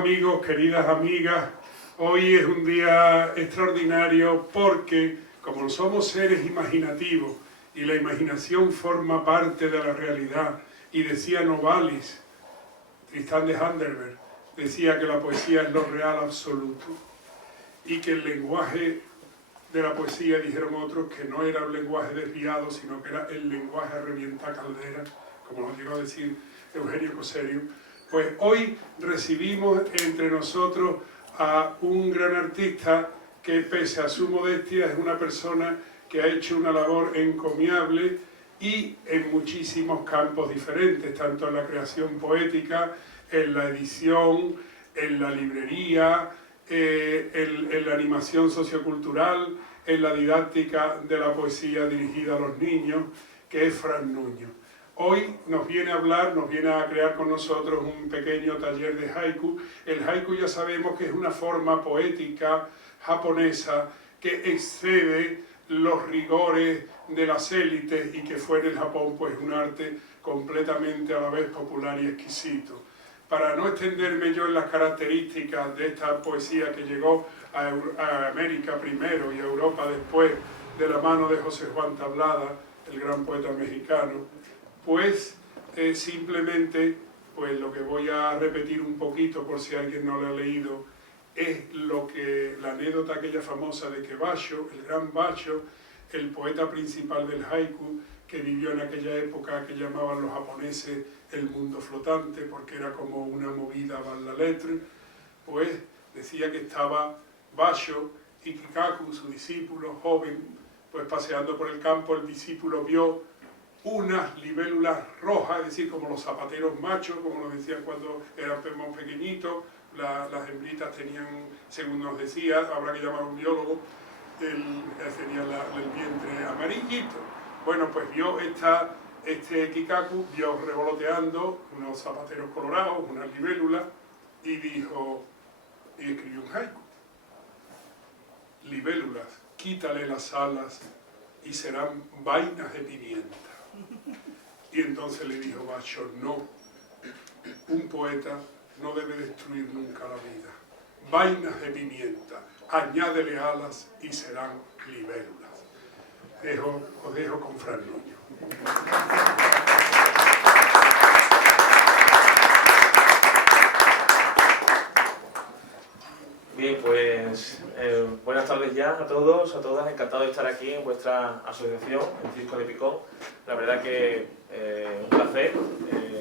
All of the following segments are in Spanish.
amigos, queridas amigas, hoy es un día extraordinario porque, como somos seres imaginativos y la imaginación forma parte de la realidad, y decía Novalis, Tristán de Handelberg, decía que la poesía es lo real absoluto y que el lenguaje de la poesía, dijeron otros, que no era un lenguaje desviado, sino que era el lenguaje a revienta caldera, como lo llegó a decir Eugenio Coserio. Pues hoy recibimos entre nosotros a un gran artista que, pese a su modestia, es una persona que ha hecho una labor encomiable y en muchísimos campos diferentes, tanto en la creación poética, en la edición, en la librería, en la animación sociocultural, en la didáctica de la poesía dirigida a los niños, que es Fran Nuño. Hoy nos viene a hablar, nos viene a crear con nosotros un pequeño taller de haiku. El haiku ya sabemos que es una forma poética japonesa que excede los rigores de las élites y que fue en el Japón pues un arte completamente a la vez popular y exquisito. Para no extenderme yo en las características de esta poesía que llegó a América primero y a Europa después de la mano de José Juan Tablada, el gran poeta mexicano, pues simplemente pues lo que voy a repetir un poquito por si alguien no lo ha leído es la anécdota aquella famosa de que Basho, el gran Basho, el poeta principal del haiku, que vivió en aquella época que llamaban los japoneses el mundo flotante, porque era como una movida van la letra, pues decía que estaba Basho y Kikaku, su discípulo joven, pues paseando por el campo. El discípulo vio unas libélulas rojas, es decir, como los zapateros machos, como nos decían cuando eran más pequeñitos. Las hembritas tenían, según nos decía, habrá que llamar a un biólogo, tenían el vientre amarillito. Bueno, pues vio este Kikaku, vio revoloteando unos zapateros colorados, unas libélulas, y escribió un haiku. Libélulas, quítale las alas y serán vainas de pimienta. Y entonces le dijo Basho, no, un poeta no debe destruir nunca la vida. Vainas de pimienta, añádele alas y serán libélulas. Os dejo con Fran Nuño. Bien, pues buenas tardes ya a todos, a todas. Encantado de estar aquí en vuestra asociación, en Cisco de Picón. La verdad que un placer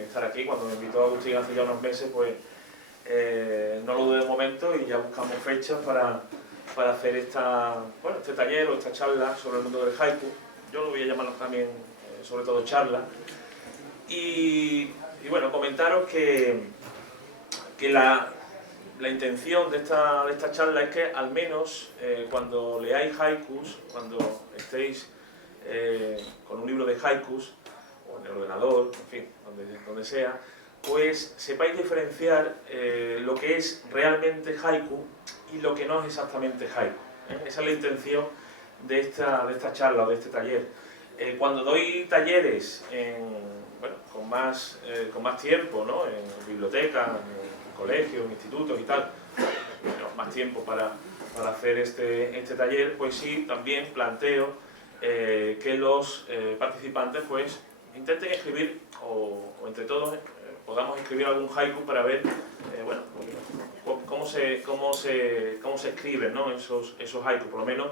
estar aquí. Cuando me invitó Agustín hace ya unos meses, pues no lo dudé un momento y ya buscamos fechas para hacer este taller o esta charla sobre el mundo del haiku. Yo lo voy a llamar también, sobre todo, charla. Y bueno, comentaros que la intención de esta charla es que al menos cuando leáis haikus, cuando estéis con un libro de haikus, o en el ordenador, en fin, donde sea, pues sepáis diferenciar lo que es realmente haiku y lo que no es exactamente haiku. Esa es la intención de esta charla o de este taller. Cuando doy talleres con más tiempo, ¿no? En bibliotecas, en colegios, en institutos y tal, más tiempo para hacer este taller, pues sí, también planteo que los participantes pues intenten escribir, o entre todos podamos escribir algún haiku para ver cómo se escriben, ¿no? esos haikus, por lo menos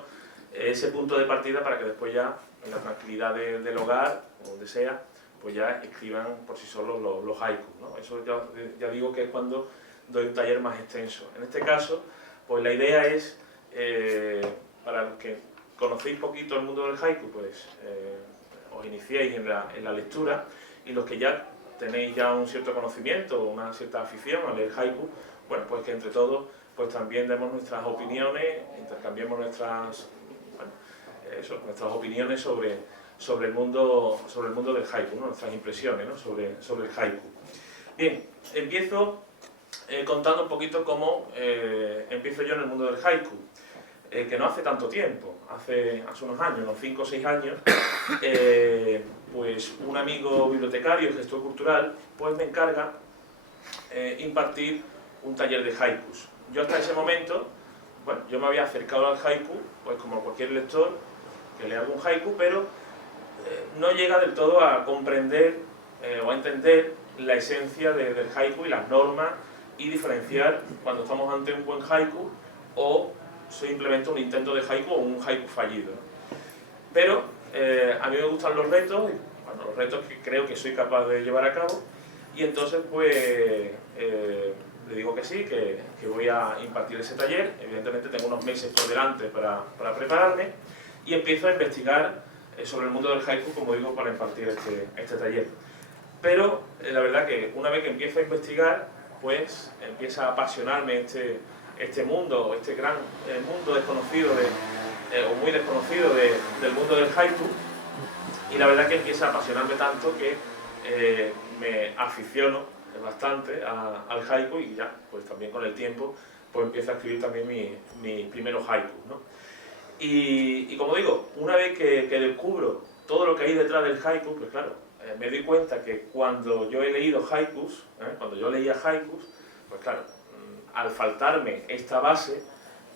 ese punto de partida, para que después ya en la tranquilidad del hogar, o donde sea, pues ya escriban por sí solos los haikus, ¿no? Eso ya digo que es cuando doy un taller más extenso. En este caso, pues la idea es, para los que conocéis poquito el mundo del haiku, pues os iniciéis en la lectura, y los que ya tenéis ya un cierto conocimiento, una cierta afición a leer haiku, bueno, pues que entre todos pues también demos nuestras opiniones, intercambiemos nuestras opiniones sobre el mundo del haiku, ¿no? Nuestras impresiones, ¿no? sobre el haiku. Bien, empiezo contando un poquito cómo empiezo yo en el mundo del haiku, que no hace tanto tiempo, hace unos años, unos 5 o 6 años, pues un amigo bibliotecario, gestor cultural, pues me encarga impartir un taller de haikus. Yo hasta ese momento, bueno, yo me había acercado al haiku, pues como cualquier lector que lea algún haiku, pero no llega del todo a comprender o a entender la esencia del haiku y las normas y diferenciar cuando estamos ante un buen haiku o simplemente un intento de haiku o un haiku fallido. Pero a mí me gustan los retos, bueno, los retos que creo que soy capaz de llevar a cabo, y entonces pues le digo que sí, que voy a impartir ese taller. Evidentemente tengo unos meses por delante para prepararme, y empiezo a investigar sobre el mundo del haiku, como digo, para impartir este taller. Pero la verdad que una vez que empiezo a investigar, pues empieza a apasionarme este mundo, este gran mundo desconocido, o muy desconocido del mundo del haiku, y la verdad que empieza a apasionarme tanto que me aficiono bastante al haiku, y ya, pues también con el tiempo, pues empiezo a escribir también mis primeros haikus, ¿no? Y como digo, una vez que descubro todo lo que hay detrás del haiku, pues claro, me doy cuenta que cuando yo he leído haikus, cuando yo leía haikus, pues claro, al faltarme esta base,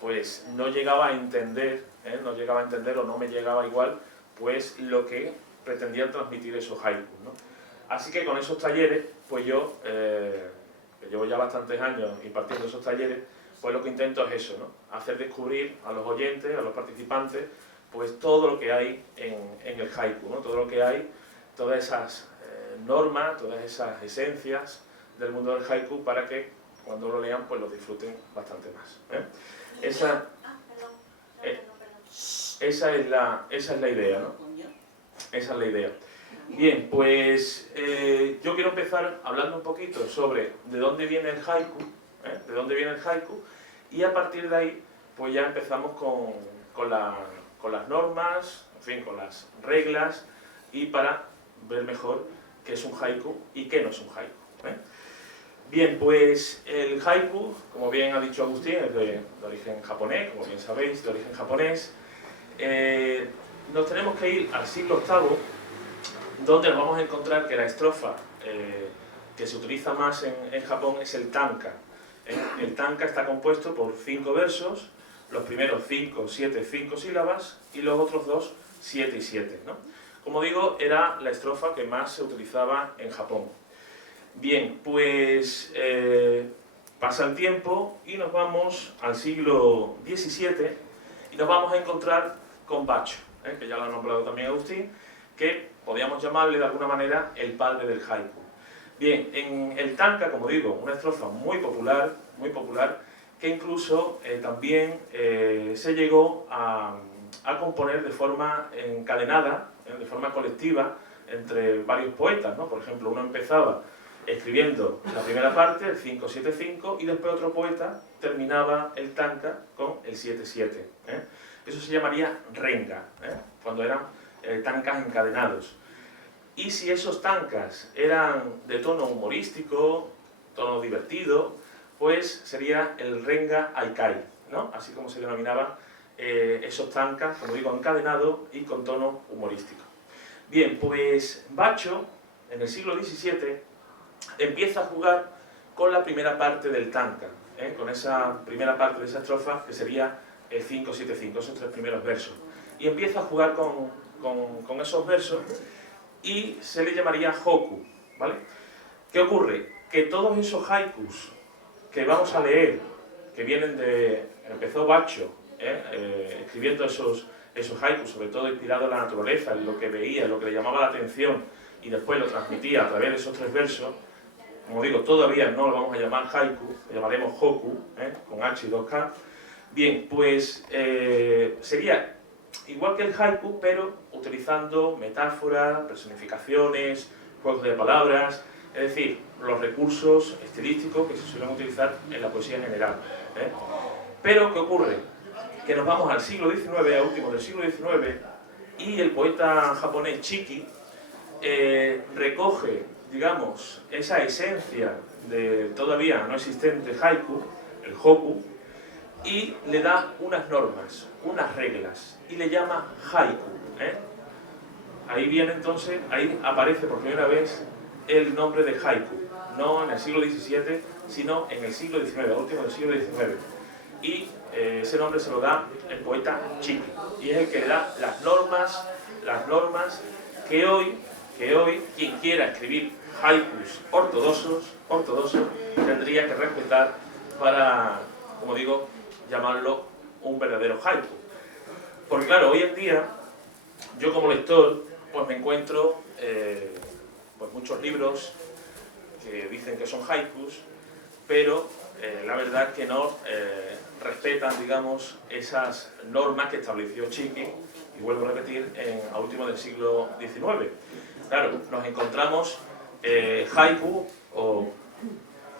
pues no llegaba a entender, o no me llegaba igual, pues lo que pretendían transmitir esos haikus, ¿no? Así que con esos talleres, pues yo, que llevo ya bastantes años impartiendo esos talleres, pues lo que intento es eso, ¿no? Hacer descubrir a los oyentes, a los participantes, pues todo lo que hay en el haiku, ¿no? Todo lo que hay, todas esas normas, todas esas esencias del mundo del haiku, para que cuando lo lean pues lo disfruten bastante más, ¿eh? Esa es la idea, ¿no? Esa es la idea. Bien, pues yo quiero empezar hablando un poquito sobre de dónde viene el haiku, de dónde viene el haiku, y a partir de ahí pues ya empezamos con las normas, en fin, con las reglas, y para ver mejor qué es un haiku y qué no es un haiku, ¿eh? Bien, pues el haiku, como bien ha dicho Agustín, es de origen japonés, como bien sabéis, de origen japonés. Nos tenemos que ir al siglo VIII, donde nos vamos a encontrar que la estrofa que se utiliza más en Japón es el tanka. El tanka está compuesto por 5 versos, los primeros 5, 7, 5 sílabas, y los otros 2, 7 y 7, ¿no? Como digo, era la estrofa que más se utilizaba en Japón. Bien, pues pasa el tiempo y nos vamos al siglo XVII y nos vamos a encontrar con Basho, que ya lo ha nombrado también Agustín, que podríamos llamarle de alguna manera el padre del haiku. Bien, en el tanka, como digo, una estrofa muy popular, que incluso también se llegó a componer de forma encadenada, de forma colectiva, entre varios poetas, ¿no? Por ejemplo, uno empezaba escribiendo la primera parte, el 5-7-5, y después otro poeta terminaba el tanka con el 7-7. Eso se llamaría renga, cuando eran tankas encadenados. Y si esos tankas eran de tono humorístico, tono divertido, pues sería el renga aikai, ¿no? Así como se denominaban esos tankas, como digo, encadenados y con tono humorístico. Bien, pues Basho, en el siglo XVII, empieza a jugar con la primera parte del tanka, con esa primera parte de esa estrofa, que sería el 5-7-5, esos 3 primeros versos. Y empieza a jugar con esos versos, y se le llamaría hoku, ¿vale? ¿Qué ocurre? Que todos esos haikus que vamos a leer, que vienen de... empezó Basho, escribiendo esos haikus, sobre todo inspirado en la naturaleza, en lo que veía, en lo que le llamaba la atención, y después lo transmitía a través de esos 3 versos. Como digo, todavía no lo vamos a llamar haiku, lo llamaremos hoku, con H y 2K. Bien, pues sería igual que el haiku, pero utilizando metáforas, personificaciones, juegos de palabras, es decir, los recursos estilísticos que se suelen utilizar en la poesía en general. Pero, ¿qué ocurre? Que nos vamos al siglo XIX, a últimos del siglo XIX, y el poeta japonés Chiki recoge, digamos, esa esencia de todavía no existente haiku, el hoku, y le da unas normas, unas reglas, y le llama haiku. Ahí viene entonces, ahí aparece por primera vez el nombre de haiku. no en el siglo XVII, sino en el siglo XIX, último del siglo XIX. Y ese nombre se lo da el poeta Chiqui, y es el que le da las normas que hoy quien quiera escribir haikus ortodoxos tendría que respetar para, como digo, llamarlo un verdadero haiku. Porque claro, hoy en día, yo como lector, pues me encuentro pues muchos libros que dicen que son haikus, pero la verdad es que no respetan, digamos, esas normas que estableció Chiqui, y vuelvo a repetir, a último del siglo XIX. Claro, nos encontramos haiku o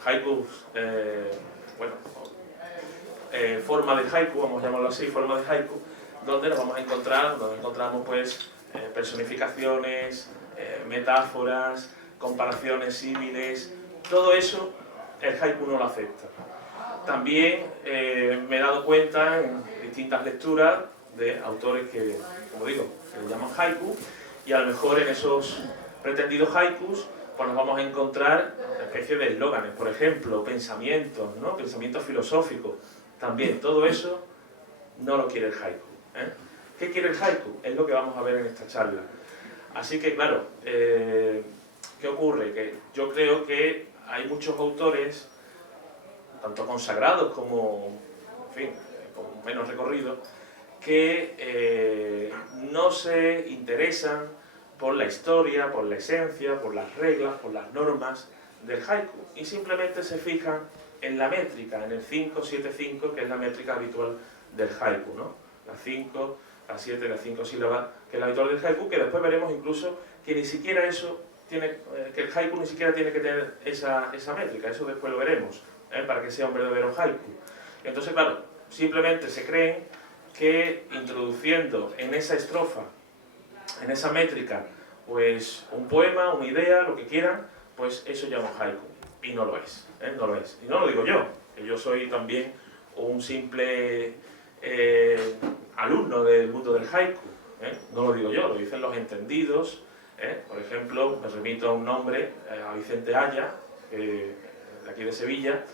haikus, forma de haiku, vamos a llamarlo así, forma de haiku, donde nos encontramos pues personificaciones, metáforas, comparaciones, símiles, todo eso el haiku no lo acepta. También me he dado cuenta en distintas lecturas de autores que, como digo, que le llaman haiku, y a lo mejor en esos pretendidos haikus pues nos vamos a encontrar una especie de eslóganes, por ejemplo, pensamientos, ¿no? Pensamientos filosóficos. También todo eso no lo quiere el haiku, ¿eh? ¿Qué quiere el haiku? Es lo que vamos a ver en esta charla. Así que, claro, ¿qué ocurre? Que yo creo que hay muchos autores, tanto consagrados como, en fin, con menos recorrido, que no se interesan por la historia, por la esencia, por las reglas, por las normas del haiku, y simplemente se fijan en la métrica, en el 5-7-5, que es la métrica habitual del haiku, ¿no? Las 5, las 7, las 5 sílabas, que es la habitual del haiku, que después veremos incluso que ni siquiera eso tiene, que el haiku ni siquiera tiene que tener esa métrica, eso después lo veremos, para que sea un verdadero haiku. Entonces, claro, simplemente se creen que introduciendo en esa estrofa, en esa métrica, pues un poema, una idea, lo que quieran, pues eso llama haiku. Y no lo es, no lo es. Y no lo digo yo, que yo soy también un simple alumno del mundo del haiku. No lo digo yo, lo dicen los entendidos. Por ejemplo, me remito a un nombre, a Vicente Aya, de aquí de Sevilla,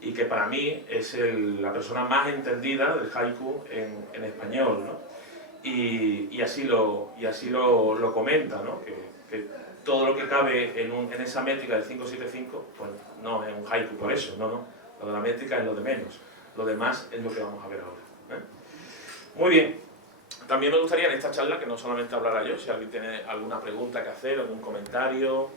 y que para mí es la persona más entendida del haiku en español, ¿no? Y así lo comenta, ¿no? Que todo lo que cabe en esa métrica del 5-7-5, pues no es un haiku por eso, no. Lo de la métrica es lo de menos. Lo demás es lo que vamos a ver ahora. Muy bien. También me gustaría en esta charla que no solamente hablara yo, si alguien tiene alguna pregunta que hacer, algún comentario,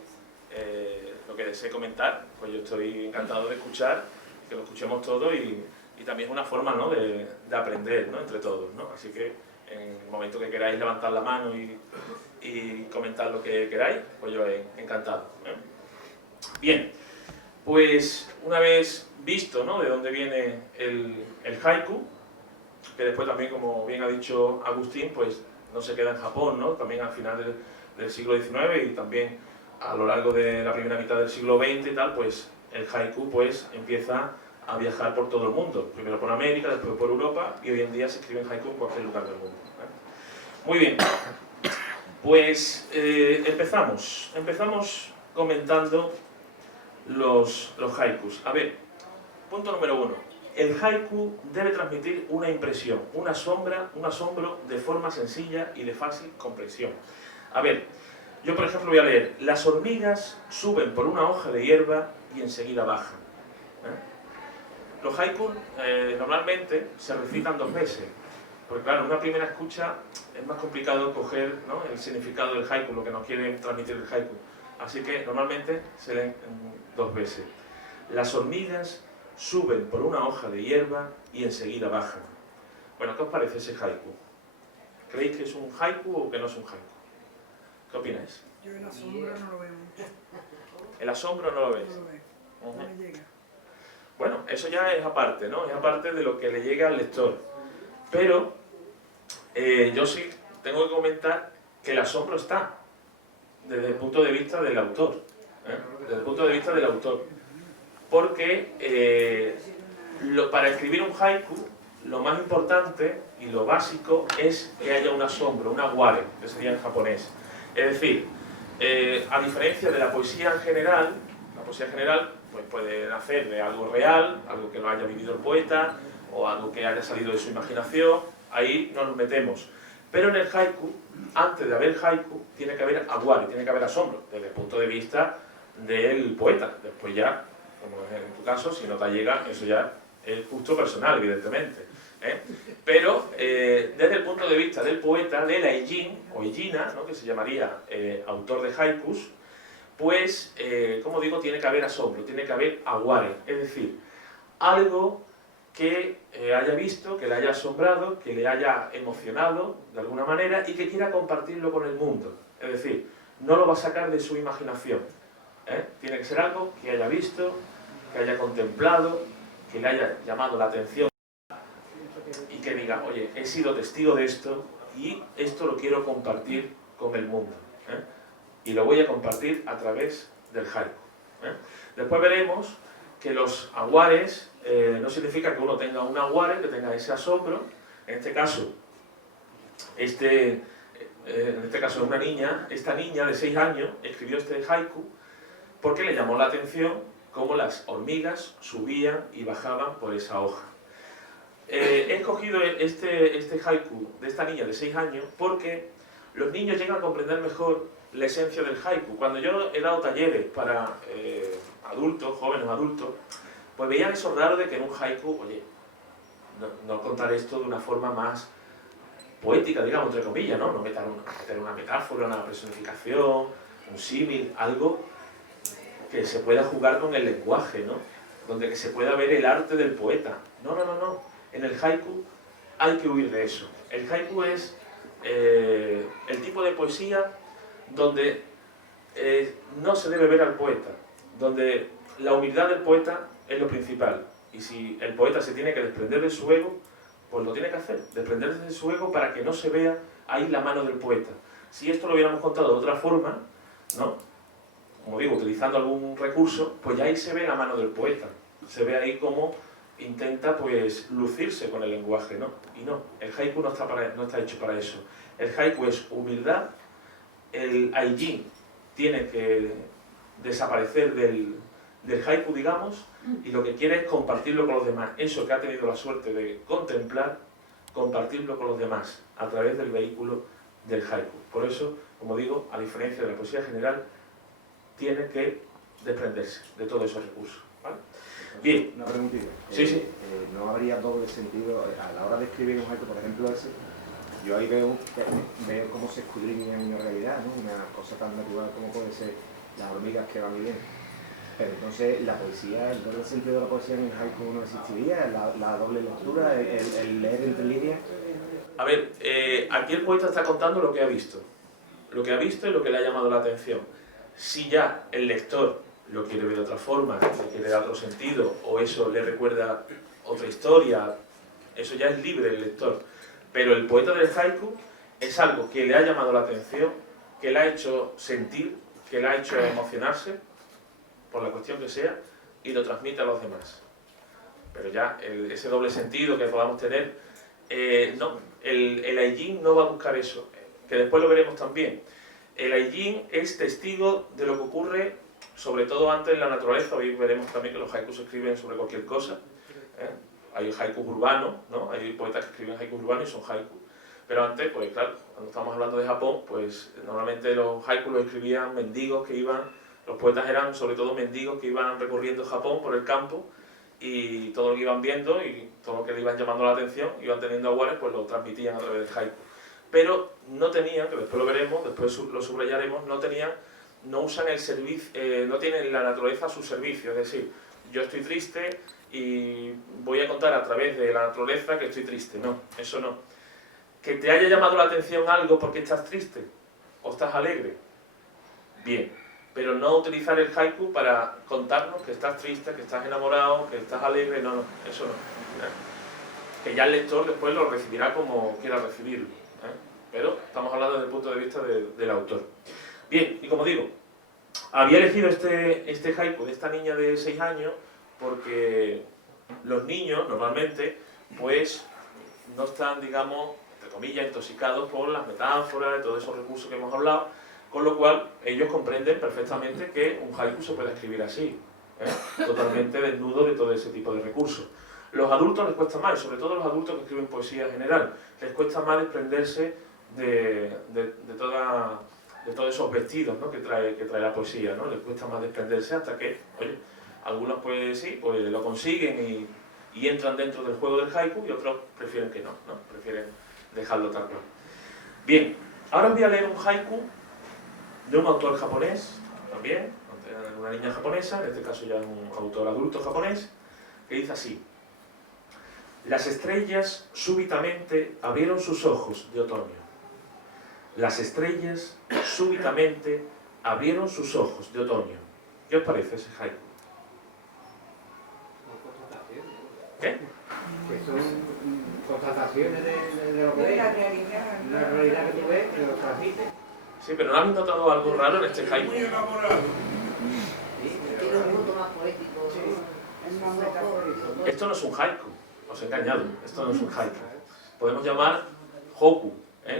lo que desee comentar, pues yo estoy encantado de escuchar, que lo escuchemos todos, y también es una forma, ¿no?, de aprender, ¿no?, entre todos, ¿no? Así que en el momento que queráis levantar la mano y comentar lo que queráis, pues yo encantado. Bien, pues una vez visto, ¿no?, de dónde viene el haiku, que después también, como bien ha dicho Agustín, pues no se queda en Japón, ¿no? También al final del siglo XIX y también a lo largo de la primera mitad del siglo XX y tal, pues el haiku pues empieza a viajar por todo el mundo. Primero por América, después por Europa, y hoy en día se escribe en haiku en cualquier lugar del mundo. Muy bien, pues empezamos comentando los haikus. A ver, punto número 1. El haiku debe transmitir una impresión, un asombro de forma sencilla y de fácil comprensión. A ver, yo por ejemplo voy a leer: las hormigas suben por una hoja de hierba y enseguida bajan. Los haikus normalmente se recitan 2 veces, porque claro, en una primera escucha es más complicado coger, ¿no?, el significado del haiku, lo que nos quiere transmitir el haiku. Así que normalmente se leen 2 veces. Las hormigas suben por una hoja de hierba y enseguida bajan. Bueno, ¿qué os parece ese haiku? ¿Creéis que es un haiku o que no es un haiku? ¿Qué opináis? Yo el asombro no lo veo mucho. ¿El asombro no lo ves? No lo veo. No me llega. Bueno, eso ya es aparte, ¿no? Es aparte de lo que le llega al lector. Pero yo sí tengo que comentar que el asombro está desde el punto de vista del autor. Desde el punto de vista del autor. Porque para escribir un haiku, lo más importante y lo básico es que haya un asombro, una ware, que sería en japonés. Es decir, a diferencia de la poesía en general, La poesía general pues puede nacer de algo real, algo que lo haya vivido el poeta, o algo que haya salido de su imaginación, ahí no nos metemos. Pero en el haiku, antes de haber haiku, tiene que haber aware, tiene que haber asombro, desde el punto de vista del poeta. Después ya, como en tu caso, si no te llega, eso ya es gusto personal, evidentemente. Pero desde el punto de vista del poeta, del Aijin, o Aijina, ¿no?, que se llamaría autor de haikus, pues, como digo, tiene que haber asombro, tiene que haber aware, es decir, algo que haya visto, que le haya asombrado, que le haya emocionado de alguna manera y que quiera compartirlo con el mundo. Es decir, no lo va a sacar de su imaginación. Tiene que ser algo que haya visto, que haya contemplado, que le haya llamado la atención y que diga, oye, he sido testigo de esto y esto lo quiero compartir con el mundo. Y lo voy a compartir a través del haiku. Después veremos que los awares no significa que uno tenga un aware, que tenga ese asombro. En este caso, es una niña, esta niña de 6 años escribió este haiku porque le llamó la atención cómo las hormigas subían y bajaban por esa hoja. He escogido este haiku de esta niña de 6 años porque los niños llegan a comprender mejor la esencia del haiku. Cuando yo he dado talleres para adultos, jóvenes adultos, pues veían eso raro de que en un haiku, oye, no contar esto de una forma más poética, digamos, entre comillas, ¿no? No meter una metáfora, una personificación, un símil, algo que se pueda jugar con el lenguaje, ¿no? Donde se pueda ver el arte del poeta. No. En el haiku hay que huir de eso. El haiku es el tipo de poesía donde no se debe ver al poeta, donde la humildad del poeta es lo principal. Y si el poeta se tiene que desprender de su ego, pues lo tiene que hacer, desprenderse de su ego para que no se vea ahí la mano del poeta. Si esto lo hubiéramos contado de otra forma, ¿no?, como digo, utilizando algún recurso, pues ya ahí se ve la mano del poeta. Se ve ahí cómo intenta, pues, lucirse con el lenguaje, ¿no? Y no, el haiku no está hecho para eso. El haiku es humildad, el aijin tiene que desaparecer del haiku, digamos, y lo que quiere es compartirlo con los demás. Eso que ha tenido la suerte de contemplar, compartirlo con los demás a través del vehículo del haiku. Por eso, como digo, a diferencia de la poesía general, tiene que desprenderse de todos esos recursos, ¿vale? Bien. Una preguntita. Sí. ¿No habría doble sentido a la hora de escribir un haiku, por ejemplo, ese? Yo ahí veo cómo se escudriña en una realidad, ¿no? Una cosa tan natural como puede ser las hormigas que van y vienen. Pero entonces la poesía, el doble sentido de la poesía en el haiku no existiría, la doble lectura, el leer entre líneas. A ver, aquí el poeta está contando lo que ha visto. Lo que ha visto y lo que le ha llamado la atención. Si ya el lector lo quiere ver de otra forma, le quiere dar otro sentido, o eso le recuerda otra historia, eso ya es libre del lector. Pero el poeta del haiku es algo que le ha llamado la atención, que le ha hecho sentir, que le ha hecho emocionarse, por la cuestión que sea, y lo transmite a los demás. Pero ya ese doble sentido que podamos tener, no, el aijin no va a buscar eso, que después lo veremos también. El aijin es testigo de lo que ocurre, sobre todo antes en la naturaleza. Hoy veremos también que los haikus se escriben sobre cualquier cosa. Hay haikus urbanos, ¿no? Hay poetas que escriben haikus urbanos y son haikus. Pero antes, pues claro, cuando estamos hablando de Japón, pues normalmente los haikus los escribían mendigos que iban, los poetas eran sobre todo mendigos que iban recorriendo Japón por el campo, y todo lo que iban viendo y todo lo que le iban llamando la atención, iban teniendo awares, pues lo transmitían a través del haiku. Pero no tenían, que después lo veremos, después lo subrayaremos, no usan el servicio, no tienen la naturaleza a su servicio. Es decir, yo estoy triste y voy a contar a través de la naturaleza que estoy triste. No, eso no. Que te haya llamado la atención algo porque estás triste o estás alegre, bien, pero no utilizar el haiku para contarnos que estás triste, que estás enamorado, que estás alegre. No, eso no. Que ya el lector después lo recibirá como quiera recibirlo. Pero estamos hablando desde el punto de vista del autor. Bien, y como digo, había elegido este haiku de esta niña de 6 años porque los niños normalmente pues no están, digamos, entre comillas, intoxicados por las metáforas y todos esos recursos que hemos hablado, Con lo cual, ellos comprenden perfectamente que un haiku se puede escribir así, totalmente desnudo de todo ese tipo de recursos. Los adultos les cuesta más, y sobre todo los adultos que escriben poesía en general, les cuesta más desprenderse de todos esos vestidos, ¿no?, que trae la poesía, ¿no? Les cuesta más desprenderse hasta que, oye, algunos pues sí, pues lo consiguen y entran dentro del juego del haiku, y otros prefieren que no, prefieren dejarlo tal cual. Bien, ahora os voy a leer un haiku de un autor japonés, también, una niña japonesa, en este caso ya es un autor adulto japonés, que dice así: las estrellas súbitamente abrieron sus ojos de otoño. Las estrellas súbitamente abrieron sus ojos de otoño. ¿Qué os parece ese haiku? ¿Qué? Que son constataciones de lo que De ves, la realidad. una realidad que tú ves, que lo transmite. Sí, pero ¿no habéis notado algo raro en este haiku? Muy elaborado. Tiene un punto más poético. Es más metafórico. Esto no es un haiku, os he engañado, esto no es un haiku. Podemos llamar hoku,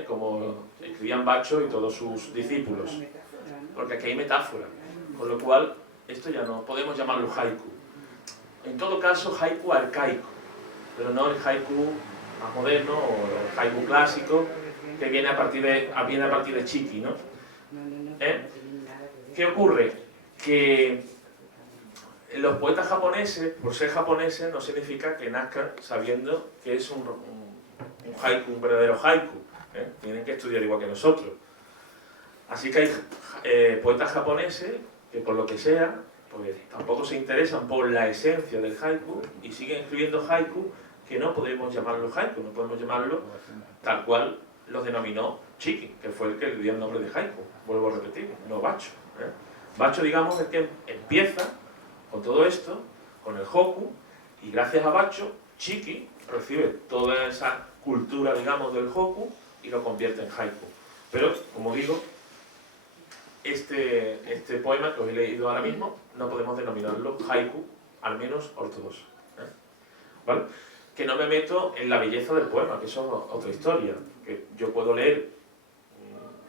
como escribían Bacho y todos sus discípulos, porque aquí hay metáfora, con lo cual esto ya no podemos llamarlo haiku. En todo caso, haiku arcaico, pero no el haiku más moderno o el haiku clásico que viene a partir de Chiki, ¿no? ¿Qué ocurre? Que los poetas japoneses, por ser japoneses, no significa que nazcan sabiendo que es un haiku, un verdadero haiku. Tienen que estudiar igual que nosotros. Así que hay poetas japoneses que, por lo que sea, pues tampoco se interesan por la esencia del haiku y siguen escribiendo haiku que no podemos llamarlo haiku, no podemos llamarlo tal cual los denominó Chiki, que fue el que le dio el nombre de haiku. Vuelvo a repetir, no Bacho. Bacho, digamos, es que empieza con todo esto, con el hoku, y gracias a Bacho, Chiki recibe toda esa cultura, digamos, del hoku y lo convierte en haiku. Pero, como digo, este poema que os he leído ahora mismo no podemos denominarlo haiku, al menos ortodoxo. ¿Vale? Que no me meto en la belleza del poema, que eso es otra historia. Que yo puedo leer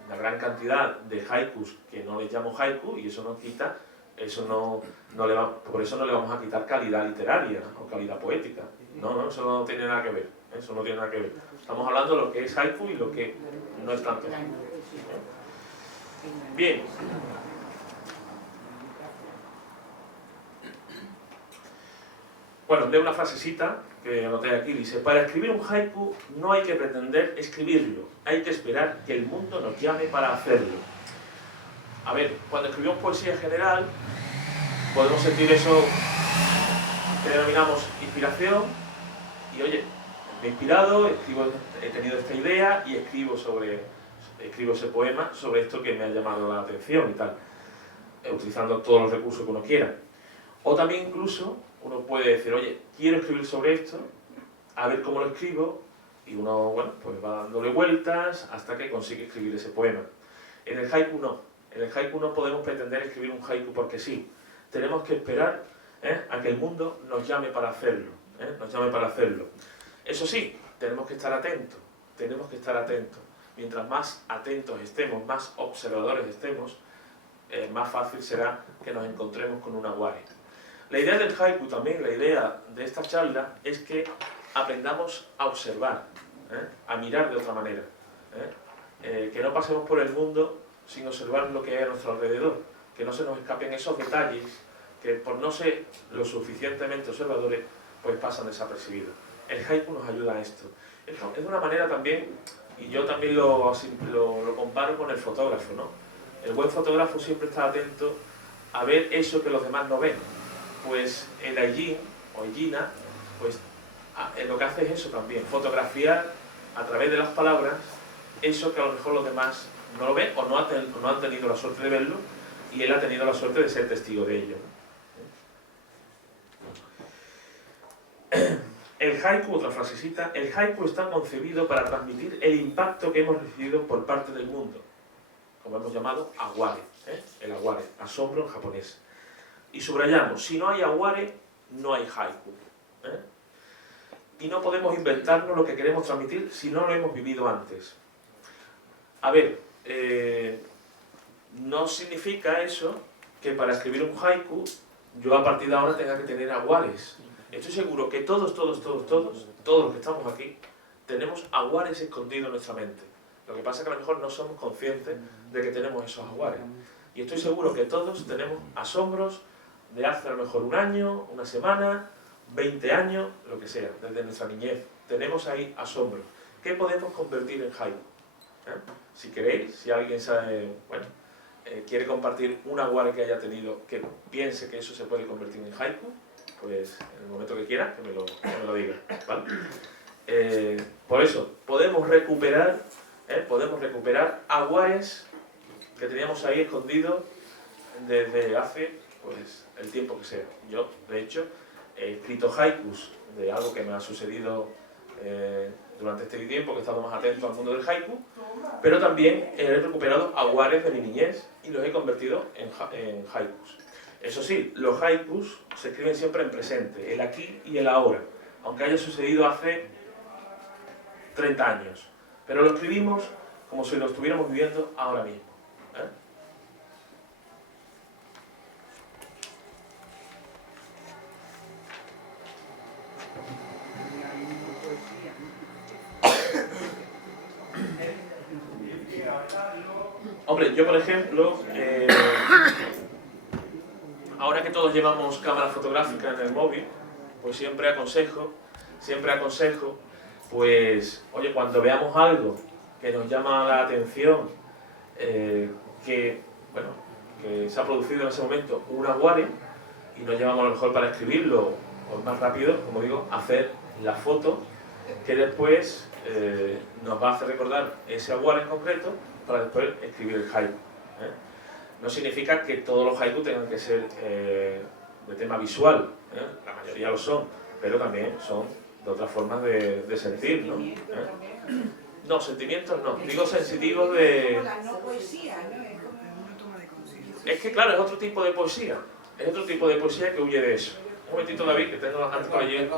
una gran cantidad de haikus que no les llamo haiku y eso no quita, por eso no le vamos a quitar calidad literaria o calidad poética. No, eso no tiene nada que ver. Eso no tiene nada que ver. Estamos hablando de lo que es haiku y lo que no es tanto haiku. Bien. Bueno, leo una frasecita que anoté aquí. Dice: para escribir un haiku no hay que pretender escribirlo, hay que esperar que el mundo nos llame para hacerlo. A ver, cuando escribimos poesía general, podemos sentir eso que denominamos inspiración, y oye, me he inspirado, he tenido esta idea y escribo ese poema sobre esto que me ha llamado la atención y tal, utilizando todos los recursos que uno quiera. O también incluso uno puede decir, oye, quiero escribir sobre esto, a ver cómo lo escribo, y uno, bueno, pues va dándole vueltas hasta que consigue escribir ese poema. En el haiku no. En el haiku no podemos pretender escribir un haiku porque sí. Tenemos que esperar a que el mundo nos llame para hacerlo. Nos llame para hacerlo. Eso sí, tenemos que estar atentos. Tenemos que estar atentos. Mientras más atentos estemos, más observadores estemos, más fácil será que nos encontremos con una ware. La idea del haiku también, la idea de esta charla, es que aprendamos a observar, a mirar de otra manera. Que no pasemos por el mundo sin observar lo que hay a nuestro alrededor, que no se nos escapen esos detalles que por no ser lo suficientemente observadores, pues pasan desapercibidos. El haiku nos ayuda a esto. Es de una manera también, y yo también lo comparo con el fotógrafo, ¿no? El buen fotógrafo siempre está atento a ver eso que los demás no ven. Pues el Aijin o Aijina, pues lo que hace es eso también, fotografiar a través de las palabras eso que a lo mejor los demás no lo ven o no han tenido la suerte de verlo, y él ha tenido la suerte de ser testigo de ello. El haiku, otra frasecita, el haiku está concebido para transmitir el impacto que hemos recibido por parte del mundo, como hemos llamado aware, el aware, asombro en japonés. Y subrayamos, si no hay aware, no hay haiku. Y no podemos inventarnos lo que queremos transmitir si no lo hemos vivido antes. A ver, no significa eso que para escribir un haiku yo a partir de ahora tenga que tener aguares. Estoy seguro que todos los que estamos aquí, tenemos aguares escondidos en nuestra mente. Lo que pasa es que a lo mejor no somos conscientes de que tenemos esos aguares. Y estoy seguro que todos tenemos asombros de hace a lo mejor un año, una semana, 20 años, lo que sea, desde nuestra niñez. Tenemos ahí asombros. ¿Qué podemos convertir en haiku? Si queréis, si alguien sabe, quiere compartir un aguare que haya tenido que piense que eso se puede convertir en haiku, pues en el momento que quiera, que me lo diga, ¿vale? Por eso, podemos recuperar aguares que teníamos ahí escondidos desde hace, pues, el tiempo que sea. Yo, de hecho, he escrito haikus de algo que me ha sucedido durante este tiempo, que he estado más atento al mundo del haiku, pero también he recuperado aguares de mi niñez y los he convertido en haikus. Eso sí, los haikus se escriben siempre en presente, el aquí y el ahora, aunque haya sucedido hace 30 años. Pero lo escribimos como si lo estuviéramos viviendo ahora mismo. Hombre, yo por ejemplo, ahora que todos llevamos cámara fotográfica en el móvil, pues siempre aconsejo, pues, oye, cuando veamos algo que nos llama la atención, que se ha producido en ese momento un aguare, y nos llevamos a lo mejor para escribirlo, o más rápido, como digo, hacer la foto, que después nos va a hacer recordar ese aguare en concreto, para después escribir el haiku. No significa que todos los haiku tengan que ser de tema visual, la mayoría lo son, pero también son de otras formas de sentir, ¿no? No, sentimientos no, digo sensitivos de... No poesía, ¿no? Es que claro, es otro tipo de poesía, que huye de eso. Un momentito, David, que tengo antes por allí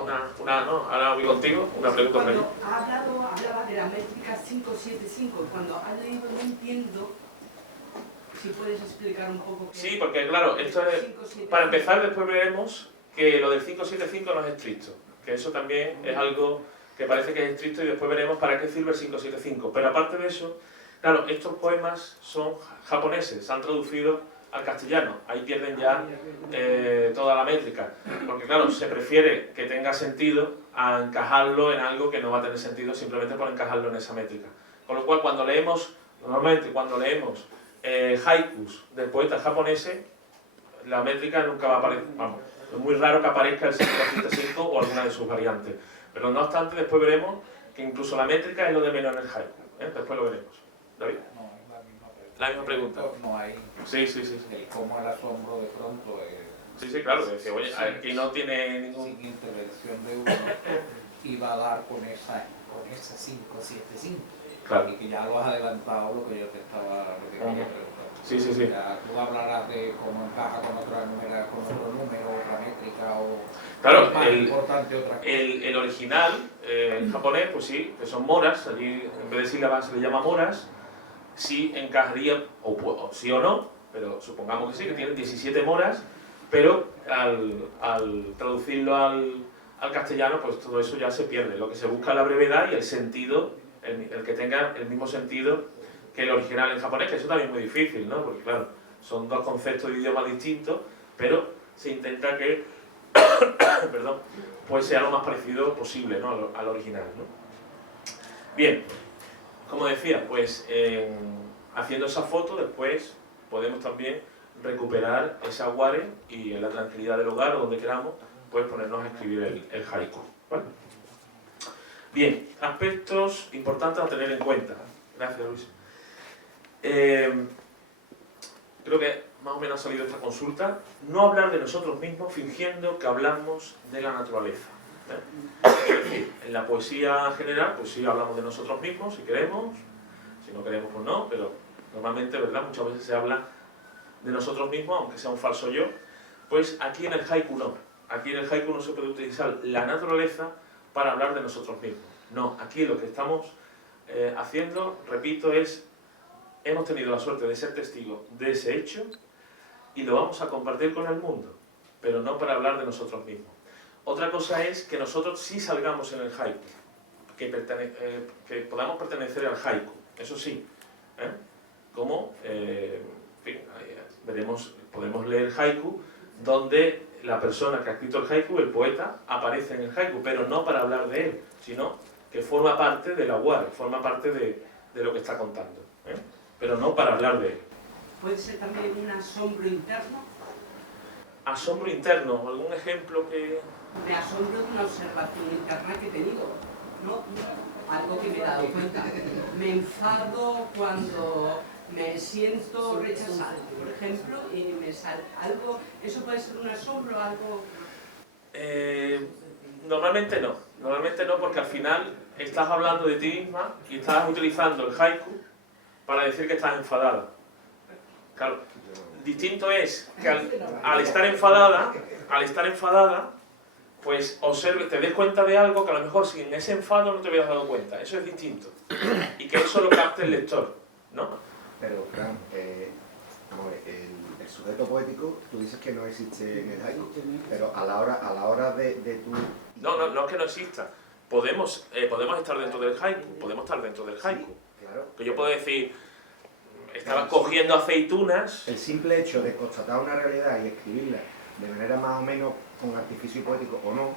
ahora voy contigo, una pregunta por allí. Cuando hablaba de la métrica 575, cuando has leído no entiendo, si puedes explicar un poco... Sí, porque claro, esto es, para empezar después veremos que lo del 575 no es estricto, que eso también es algo que parece que es estricto y después veremos para qué sirve el 575. Pero aparte de eso, claro, estos poemas son japoneses, se han traducido al castellano, ahí pierden ya toda la métrica, porque claro, se prefiere que tenga sentido a encajarlo en algo que no va a tener sentido simplemente por encajarlo en esa métrica. Con lo cual, normalmente cuando leemos haikus de poetas japoneses, la métrica nunca va a aparecer, vamos, es muy raro que aparezca el 575 o alguna de sus variantes, pero no obstante después veremos que incluso la métrica es lo de menos en el haiku, después lo veremos. ¿David? La misma pregunta. No hay. Sí. El cómo el asombro de pronto. Sí, claro, decía, oye, aquí no tiene ningún... Sin intervención de uno, iba a dar con esa 575. Claro. Y que ya lo has adelantado lo que yo te quería preguntar. Sí. Ya tú hablarás de cómo encaja con otro número, otra métrica o... Claro, más importante otra cosa. el original, en japonés, pues sí, que son moras, allí en vez de sílabas se le llama moras, sí encajaría, o sí o no, pero supongamos que sí, que tienen 17 moras, pero al traducirlo al castellano, pues todo eso ya se pierde. Lo que se busca es la brevedad y el sentido, el que tenga el mismo sentido que el original en japonés, que eso también es muy difícil, ¿no? Porque claro, son dos conceptos de idioma distintos, pero se intenta que, perdón, pues sea lo más parecido posible, ¿no? al original, ¿no? Bien, como decía, pues haciendo esa foto después podemos también recuperar ese aguare y en la tranquilidad del hogar o donde queramos, pues ponernos a escribir el haiku, ¿vale? Bien, aspectos importantes a tener en cuenta. Gracias, Luis. Creo que más o menos ha salido esta consulta. No hablar de nosotros mismos fingiendo que hablamos de la naturaleza. Es decir, en la poesía general, pues sí hablamos de nosotros mismos, si queremos, si no queremos, pues no, pero normalmente, ¿verdad? Muchas veces se habla de nosotros mismos, aunque sea un falso yo. Pues aquí en el haiku no. Aquí en el haiku no se puede utilizar la naturaleza para hablar de nosotros mismos. No, aquí lo que estamos haciendo, repito, es hemos tenido la suerte de ser testigos de ese hecho y lo vamos a compartir con el mundo, pero no para hablar de nosotros mismos. Otra cosa es que nosotros sí salgamos en el haiku, que podamos pertenecer al haiku, eso sí, como, en fin, veremos, podemos leer haiku donde la persona que ha escrito el haiku, el poeta, aparece en el haiku, pero no para hablar de él, sino que forma parte de la UAR, forma parte de lo que está contando, pero no para hablar de él. ¿Puede ser también un asombro interno? Asombro interno, ¿algún ejemplo que...? Me asombro de una observación interna que he tenido, ¿no? Algo que me he dado cuenta. Me enfado cuando me siento rechazado, por ejemplo, y me sale algo. ¿Eso puede ser un asombro, algo...? Normalmente no, porque al final estás hablando de ti misma y estás utilizando el haiku para decir que estás enfadada. Claro, distinto es que al estar enfadada, pues observe, te des cuenta de algo que a lo mejor sin ese enfado no te hubieras dado cuenta. Eso es distinto. Y que eso lo capte el lector, ¿no? Pero, Fran, vamos a ver, el sujeto poético, tú dices que no existe en el haiku, pero a la hora de tu... No es que no exista. Podemos estar dentro del haiku, Claro. Que yo puedo decir, estaba cogiendo aceitunas... El simple hecho de constatar una realidad y escribirla de manera más o menos con artificio poético o no,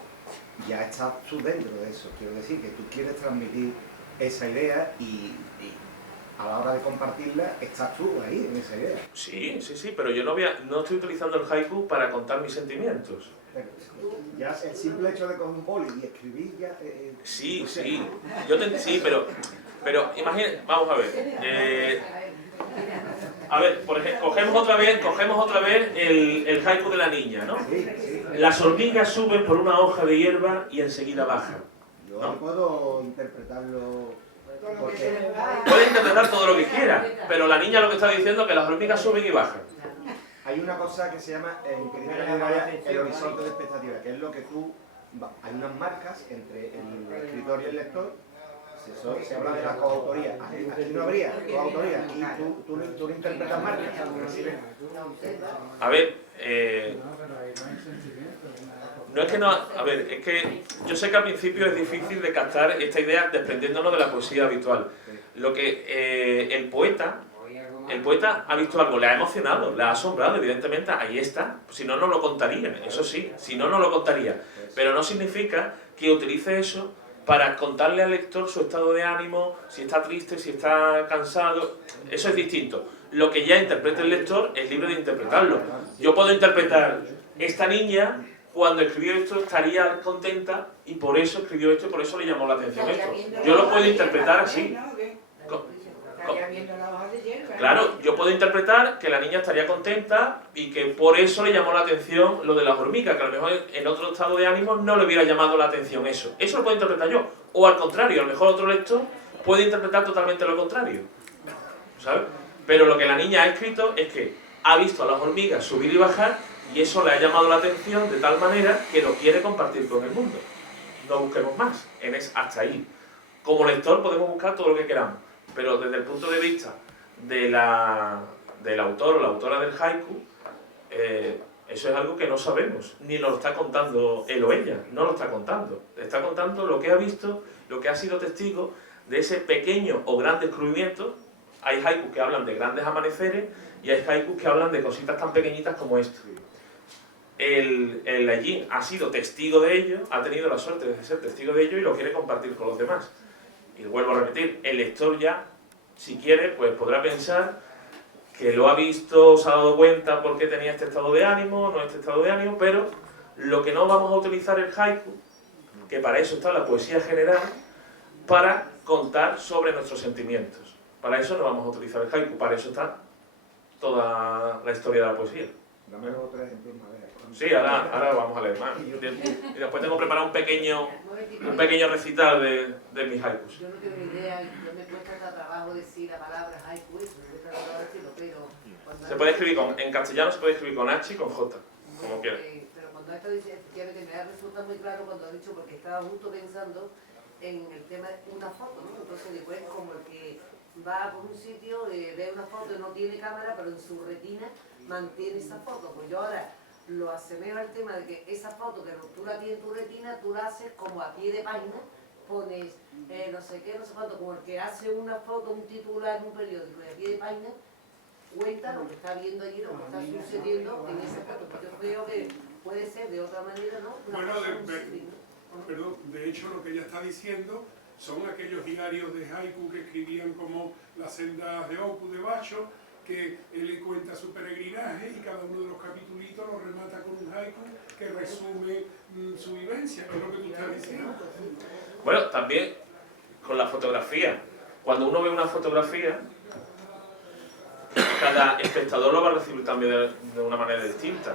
ya estás tú dentro de eso. Quiero decir que tú quieres transmitir esa idea y a la hora de compartirla estás tú ahí en esa idea. Sí, pero yo no estoy utilizando el haiku para contar mis sentimientos. Ya el simple hecho de coger un boli y escribir ya... Sí, pero imagina, vamos a ver. Por ejemplo, cogemos otra vez el haiku de la niña, ¿no? Sí. Las hormigas suben por una hoja de hierba y enseguida bajan. Yo ¿no? puedo interpretarlo... Porque... Puede interpretar todo lo que quiera, pero la niña lo que está diciendo es que las hormigas suben y bajan. Hay una cosa que se llama el horizonte de expectativa, que es lo que tú... Hay unas marcas entre el escritor y el lector. Se habla de la coautoría. Aquí no habría coautoría. Aquí tú no interpretas marcas. A ver, no es que no... A ver, es que yo sé que al principio es difícil de captar esta idea desprendiéndonos de la poesía habitual. Lo que el poeta ha visto algo, le ha emocionado, le ha asombrado, evidentemente, ahí está. Si no, no lo contaría, eso sí, si no, no lo contaría. Pero no significa que utilice eso para contarle al lector su estado de ánimo, si está triste, si está cansado, eso es distinto. Lo que ya interprete el lector es libre de interpretarlo. Yo puedo interpretar, esta niña, cuando escribió esto, estaría contenta y por eso escribió esto y por eso le llamó la atención esto. Yo lo puedo interpretar así. Claro, yo puedo interpretar que la niña estaría contenta y que por eso le llamó la atención lo de las hormigas, que a lo mejor en otro estado de ánimo no le hubiera llamado la atención eso. Eso lo puedo interpretar yo. O al contrario, a lo mejor otro lector puede interpretar totalmente lo contrario. ¿Sabes? Pero lo que la niña ha escrito es que ha visto a las hormigas subir y bajar y eso le ha llamado la atención de tal manera que lo quiere compartir con el mundo. No busquemos más, hasta ahí. Como lector podemos buscar todo lo que queramos, pero desde el punto de vista del autor o la autora del haiku, eso es algo que no sabemos, ni nos lo está contando él o ella, no lo está contando. Está contando lo que ha visto, lo que ha sido testigo de ese pequeño o gran descubrimiento. Hay haikus que hablan de grandes amaneceres y hay haikus que hablan de cositas tan pequeñitas como esto. El Allín ha sido testigo de ello, ha tenido la suerte de ser testigo de ello y lo quiere compartir con los demás. Y vuelvo a repetir, el lector ya, si quiere, pues podrá pensar que lo ha visto, se ha dado cuenta porque tenía este estado de ánimo, no este estado de ánimo, pero lo que no vamos a utilizar el haiku, que para eso está la poesía general, para contar sobre nuestros sentimientos. Para eso no vamos a utilizar el haiku, para eso está toda la historia de la poesía. Dame otro ejemplo más. Sí, ahora vamos a leer más. Y después tengo preparado un pequeño recital de mis haikus. Yo no tengo ni idea, yo me cuesta hasta trabajo decir la palabra haiku, me cuesta trabajo decirlo, pero... Se puede escribir en castellano se puede escribir con H y con J, como quieras. Pero cuando esto dice, efectivamente me ha resultado muy claro cuando ha dicho, porque estaba justo pensando en el tema de una foto, ¿no? Entonces digo, es como el que va por un sitio, ve una foto, no tiene cámara, pero en su retina mantiene esa foto. Pues yo ahora lo asemejo al tema de que esa foto que tú la tienes en tu retina, tú la haces como a pie de página, pones no sé qué, no sé cuánto, como el que hace una foto, un titular en un periódico y a pie de página cuenta lo que está viendo allí, lo que está sucediendo en esa foto. Pues yo creo que puede ser de otra manera, ¿no? Bueno, un símil, ¿no? perdón, de hecho lo que ella está diciendo son aquellos diarios de haiku que escribían como las sendas de Oku de Basho, que él cuenta su peregrinaje y cada uno de los capitulitos lo remata con un haiku que resume su vivencia, que es lo que tú estás diciendo. Bueno, también con la fotografía. Cuando uno ve una fotografía, cada espectador lo va a recibir también de una manera distinta.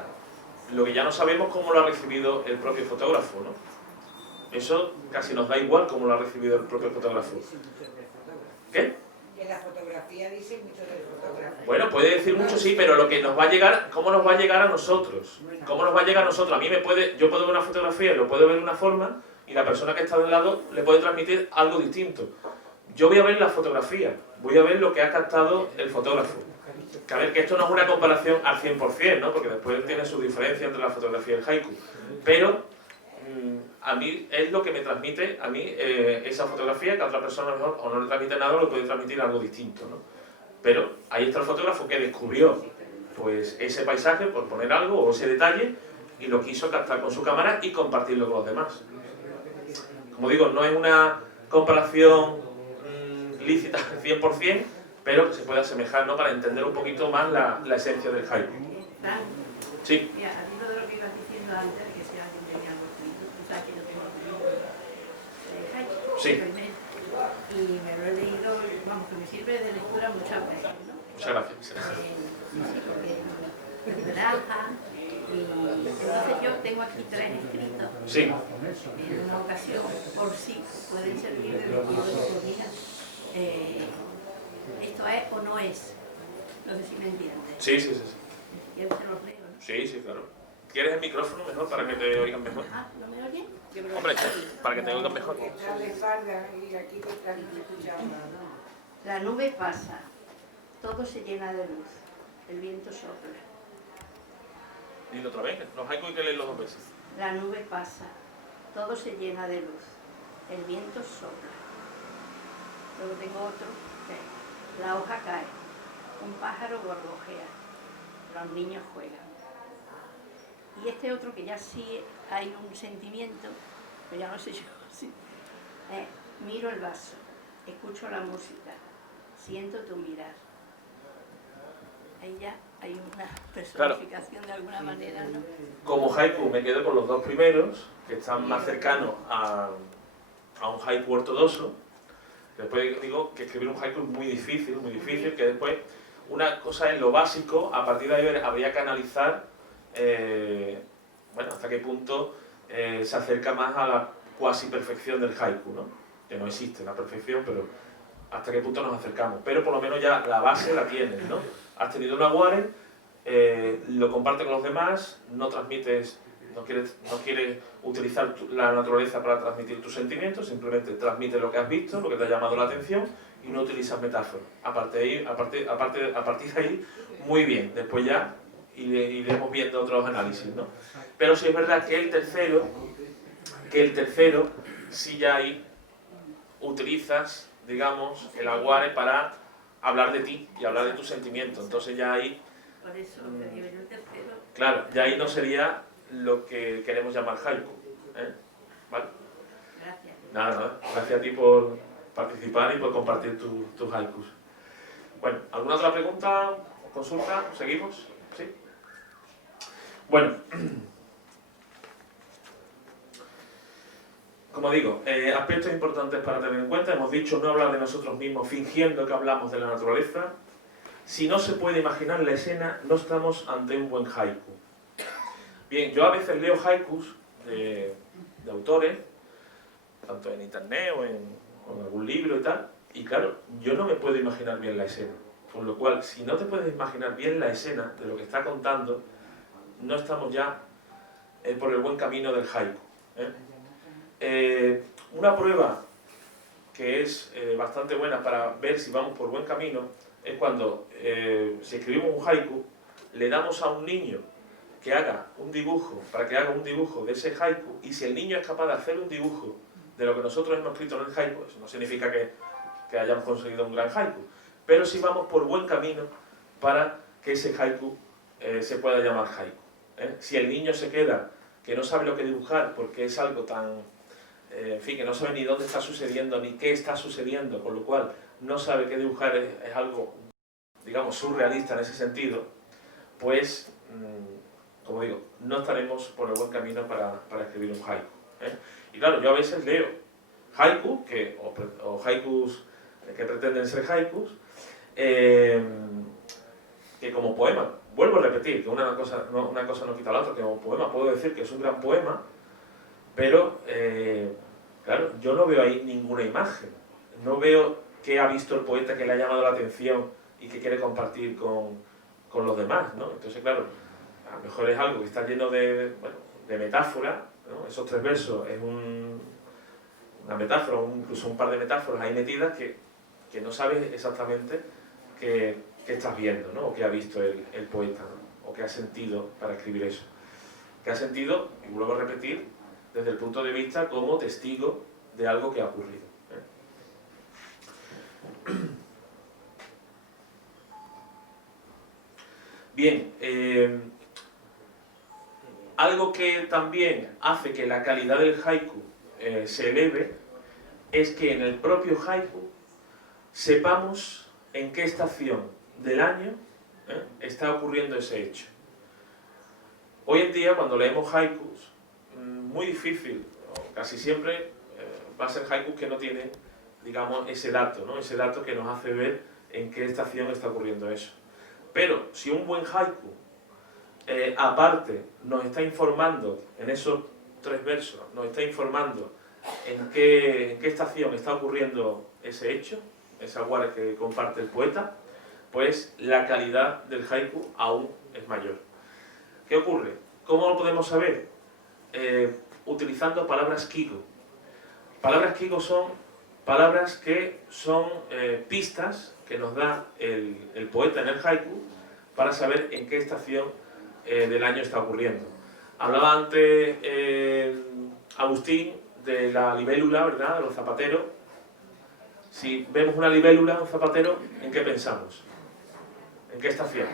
Lo que ya no sabemos cómo lo ha recibido el propio fotógrafo, ¿no? Eso casi nos da igual cómo lo ha recibido el propio fotógrafo. ¿Qué? Que la fotografía dice mucho del fotógrafo. Bueno, puede decir mucho, sí, pero lo que nos va a llegar, ¿cómo nos va a llegar a nosotros? ¿Cómo nos va a llegar a nosotros? A mí yo puedo ver una fotografía y lo puedo ver de una forma, y la persona que está del lado le puede transmitir algo distinto. Yo voy a ver la fotografía, voy a ver lo que ha captado el fotógrafo. Que a ver, que esto no es una comparación al 100%, ¿no? Porque después tiene su diferencia entre la fotografía y el haiku. Pero a mí es lo que me transmite a mí esa fotografía, que a otra persona mejor o no le transmite nada o le puede transmitir algo distinto, ¿no? Pero ahí está el fotógrafo que descubrió pues ese paisaje, por poner algo, o ese detalle, y lo quiso captar con su cámara y compartirlo con los demás. Como digo, no es una comparación lícita al 100%, pero que se puede asemejar, ¿no? Para entender un poquito más la esencia del haiku. Fran, Sí. mira, al hilo de lo que ibas diciendo antes, de que si alguien tenía algo escrito, tú sabes que yo tengo el libro de haiku, Sí. primero, y me lo he leído, vamos, que me sirve de lectura muchas veces, ¿no? Muchas gracias. Sí, porque me relaja, y entonces yo tengo aquí 3 escritos, Sí. en una ocasión, por si pueden servir de lectura de por mira, esto es o no es, no sé si me entiendes. Sí, sí, sí. Si quieres te los leo, ¿no? Sí, sí, claro. ¿Quieres el micrófono mejor para que te oigan mejor? Ah, ¿no me oyen? Hombre, para que te oigan mejor. Que está de espalda y aquí te están escuchando. La nube pasa, todo se llena de luz, el viento sopla. Dilo otra vez, los haiku hay que leerlos 2 veces. La nube pasa, todo se llena de luz, el viento sopla. Luego tengo otro, que la hoja cae, un pájaro gorgojea, los niños juegan. Y este otro que ya sí hay un sentimiento, pero ya no sé yo, sí. Miro el vaso, escucho la música, siento tu mirar. Ahí ya hay una personificación de alguna manera, ¿no? Como haiku me quedo con los 2 primeros, que están más cercanos a un haiku ortodoxo. Después digo que escribir un haiku es muy difícil, que después una cosa es lo básico, a partir de ahí habría que analizar bueno, hasta qué punto se acerca más a la cuasi perfección del haiku, ¿no? Que no existe la perfección, pero hasta qué punto nos acercamos. Pero por lo menos ya la base la tienes, ¿no? Has tenido una ware, lo compartes con los demás, no transmites, no quieres utilizar la naturaleza para transmitir tus sentimientos, simplemente transmites lo que has visto, lo que te ha llamado la atención, y no utilizas metáforas. A partir de ahí, muy bien. Después ya iremos viendo otros análisis, ¿no? Pero sí es verdad que el tercero, sí ya ahí utilizas, digamos, el aguare para hablar de ti y hablar de tus sentimientos. Entonces ya ahí, Por eso, que yo el tercero. claro, ya ahí no sería lo que queremos llamar haiku, ¿eh? ¿Vale? Gracias. Nada. Gracias a ti por participar y por compartir tus haikus. Bueno, ¿alguna otra pregunta o consulta? ¿Seguimos? ¿Sí? Bueno, como digo, aspectos importantes para tener en cuenta. Hemos dicho no hablar de nosotros mismos fingiendo que hablamos de la naturaleza. Si no se puede imaginar la escena, no estamos ante un buen haiku. Bien, yo a veces leo haikus de autores, tanto en internet o en algún libro y tal, y claro, yo no me puedo imaginar bien la escena. Con lo cual, si no te puedes imaginar bien la escena de lo que está contando, no estamos ya por el buen camino del haiku, ¿eh? Una prueba que es bastante buena para ver si vamos por buen camino es cuando, si escribimos un haiku, le damos a un niño que haga un dibujo, para que haga un dibujo de ese haiku, y si el niño es capaz de hacer un dibujo de lo que nosotros hemos escrito en el haiku, eso no significa que hayamos conseguido un gran haiku, pero sí vamos por buen camino para que ese haiku se pueda llamar haiku. Si el niño se queda, que no sabe lo que dibujar, porque es algo tan... en fin, que no sabe ni dónde está sucediendo, ni qué está sucediendo, con lo cual no sabe qué dibujar, es algo, digamos, surrealista en ese sentido, pues, como digo, no estaremos por el buen camino para escribir un haiku. Y claro, yo a veces leo haiku, o haikus que pretenden ser haikus, que como poema, vuelvo a repetir, que una cosa no quita la otra, que como poema puedo decir que es un gran poema, pero, claro, yo no veo ahí ninguna imagen, no veo qué ha visto el poeta que le ha llamado la atención y que quiere compartir con los demás, ¿no? Entonces, claro, a lo mejor es algo que está lleno de metáfora, ¿no? Esos 3 versos es una metáfora, incluso un par de metáforas ahí metidas que no sabes exactamente qué estás viendo, ¿no? O qué ha visto el poeta, ¿no? O qué ha sentido para escribir eso. Que ha sentido, y vuelvo a repetir, desde el punto de vista como testigo de algo que ha ocurrido. Bien, algo que también hace que la calidad del haiku se eleve es que en el propio haiku sepamos en qué estación del año está ocurriendo ese hecho. Hoy en día, cuando leemos haikus, muy difícil, o casi siempre, va a ser haikus que no tienen, digamos, ese dato, ¿no? Ese dato que nos hace ver en qué estación está ocurriendo eso. Pero si un buen haiku, aparte, nos está informando, en esos 3 versos, nos está informando en qué estación está ocurriendo ese hecho, esa guarda que comparte el poeta, pues la calidad del haiku aún es mayor. ¿Qué ocurre? ¿Cómo lo podemos saber? Utilizando palabras kigo. Palabras kigo son palabras que son pistas que nos da el poeta en el haiku para saber en qué estación del año está ocurriendo. Hablaba antes Agustín de la libélula, ¿verdad?, de los zapateros. Si vemos una libélula, un zapatero, ¿en qué pensamos? ¿En qué estación?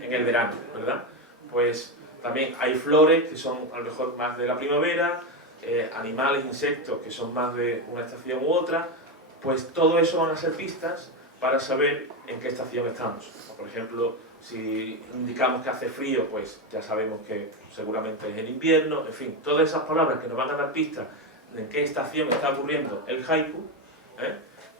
En el verano, ¿verdad? Pues también hay flores que son a lo mejor más de la primavera, animales, insectos que son más de una estación u otra, pues todo eso van a ser pistas para saber en qué estación estamos. Por ejemplo, si indicamos que hace frío, pues ya sabemos que seguramente es el invierno, en fin, todas esas palabras que nos van a dar pistas de en qué estación está ocurriendo el haiku,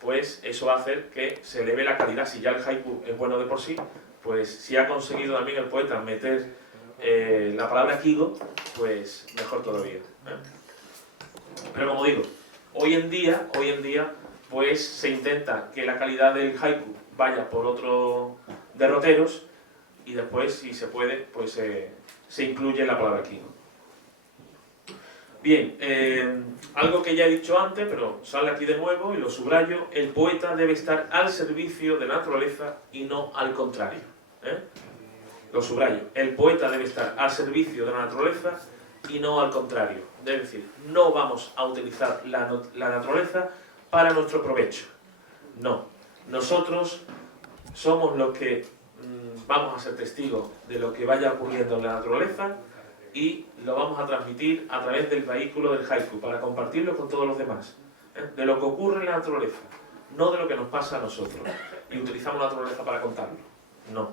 pues eso va a hacer que se eleve la calidad. Si ya el haiku es bueno de por sí, pues si ha conseguido también el poeta meter la palabra kigo, pues mejor todavía. Pero como digo, hoy en día, pues se intenta que la calidad del haiku vaya por otros derroteros y después, si se puede, pues se incluye la palabra kigo. Bien, algo que ya he dicho antes, pero sale aquí de nuevo y lo subrayo: el poeta debe estar al servicio de la naturaleza y no al contrario. Lo subrayo: el poeta debe estar al servicio de la naturaleza y no al contrario. Es decir, no vamos a utilizar la naturaleza para nuestro provecho. No, nosotros somos los que vamos a ser testigos de lo que vaya ocurriendo en la naturaleza y lo vamos a transmitir a través del vehículo del haiku para compartirlo con todos los demás. De lo que ocurre en la naturaleza, no de lo que nos pasa a nosotros. Y utilizamos la naturaleza para contarlo. No.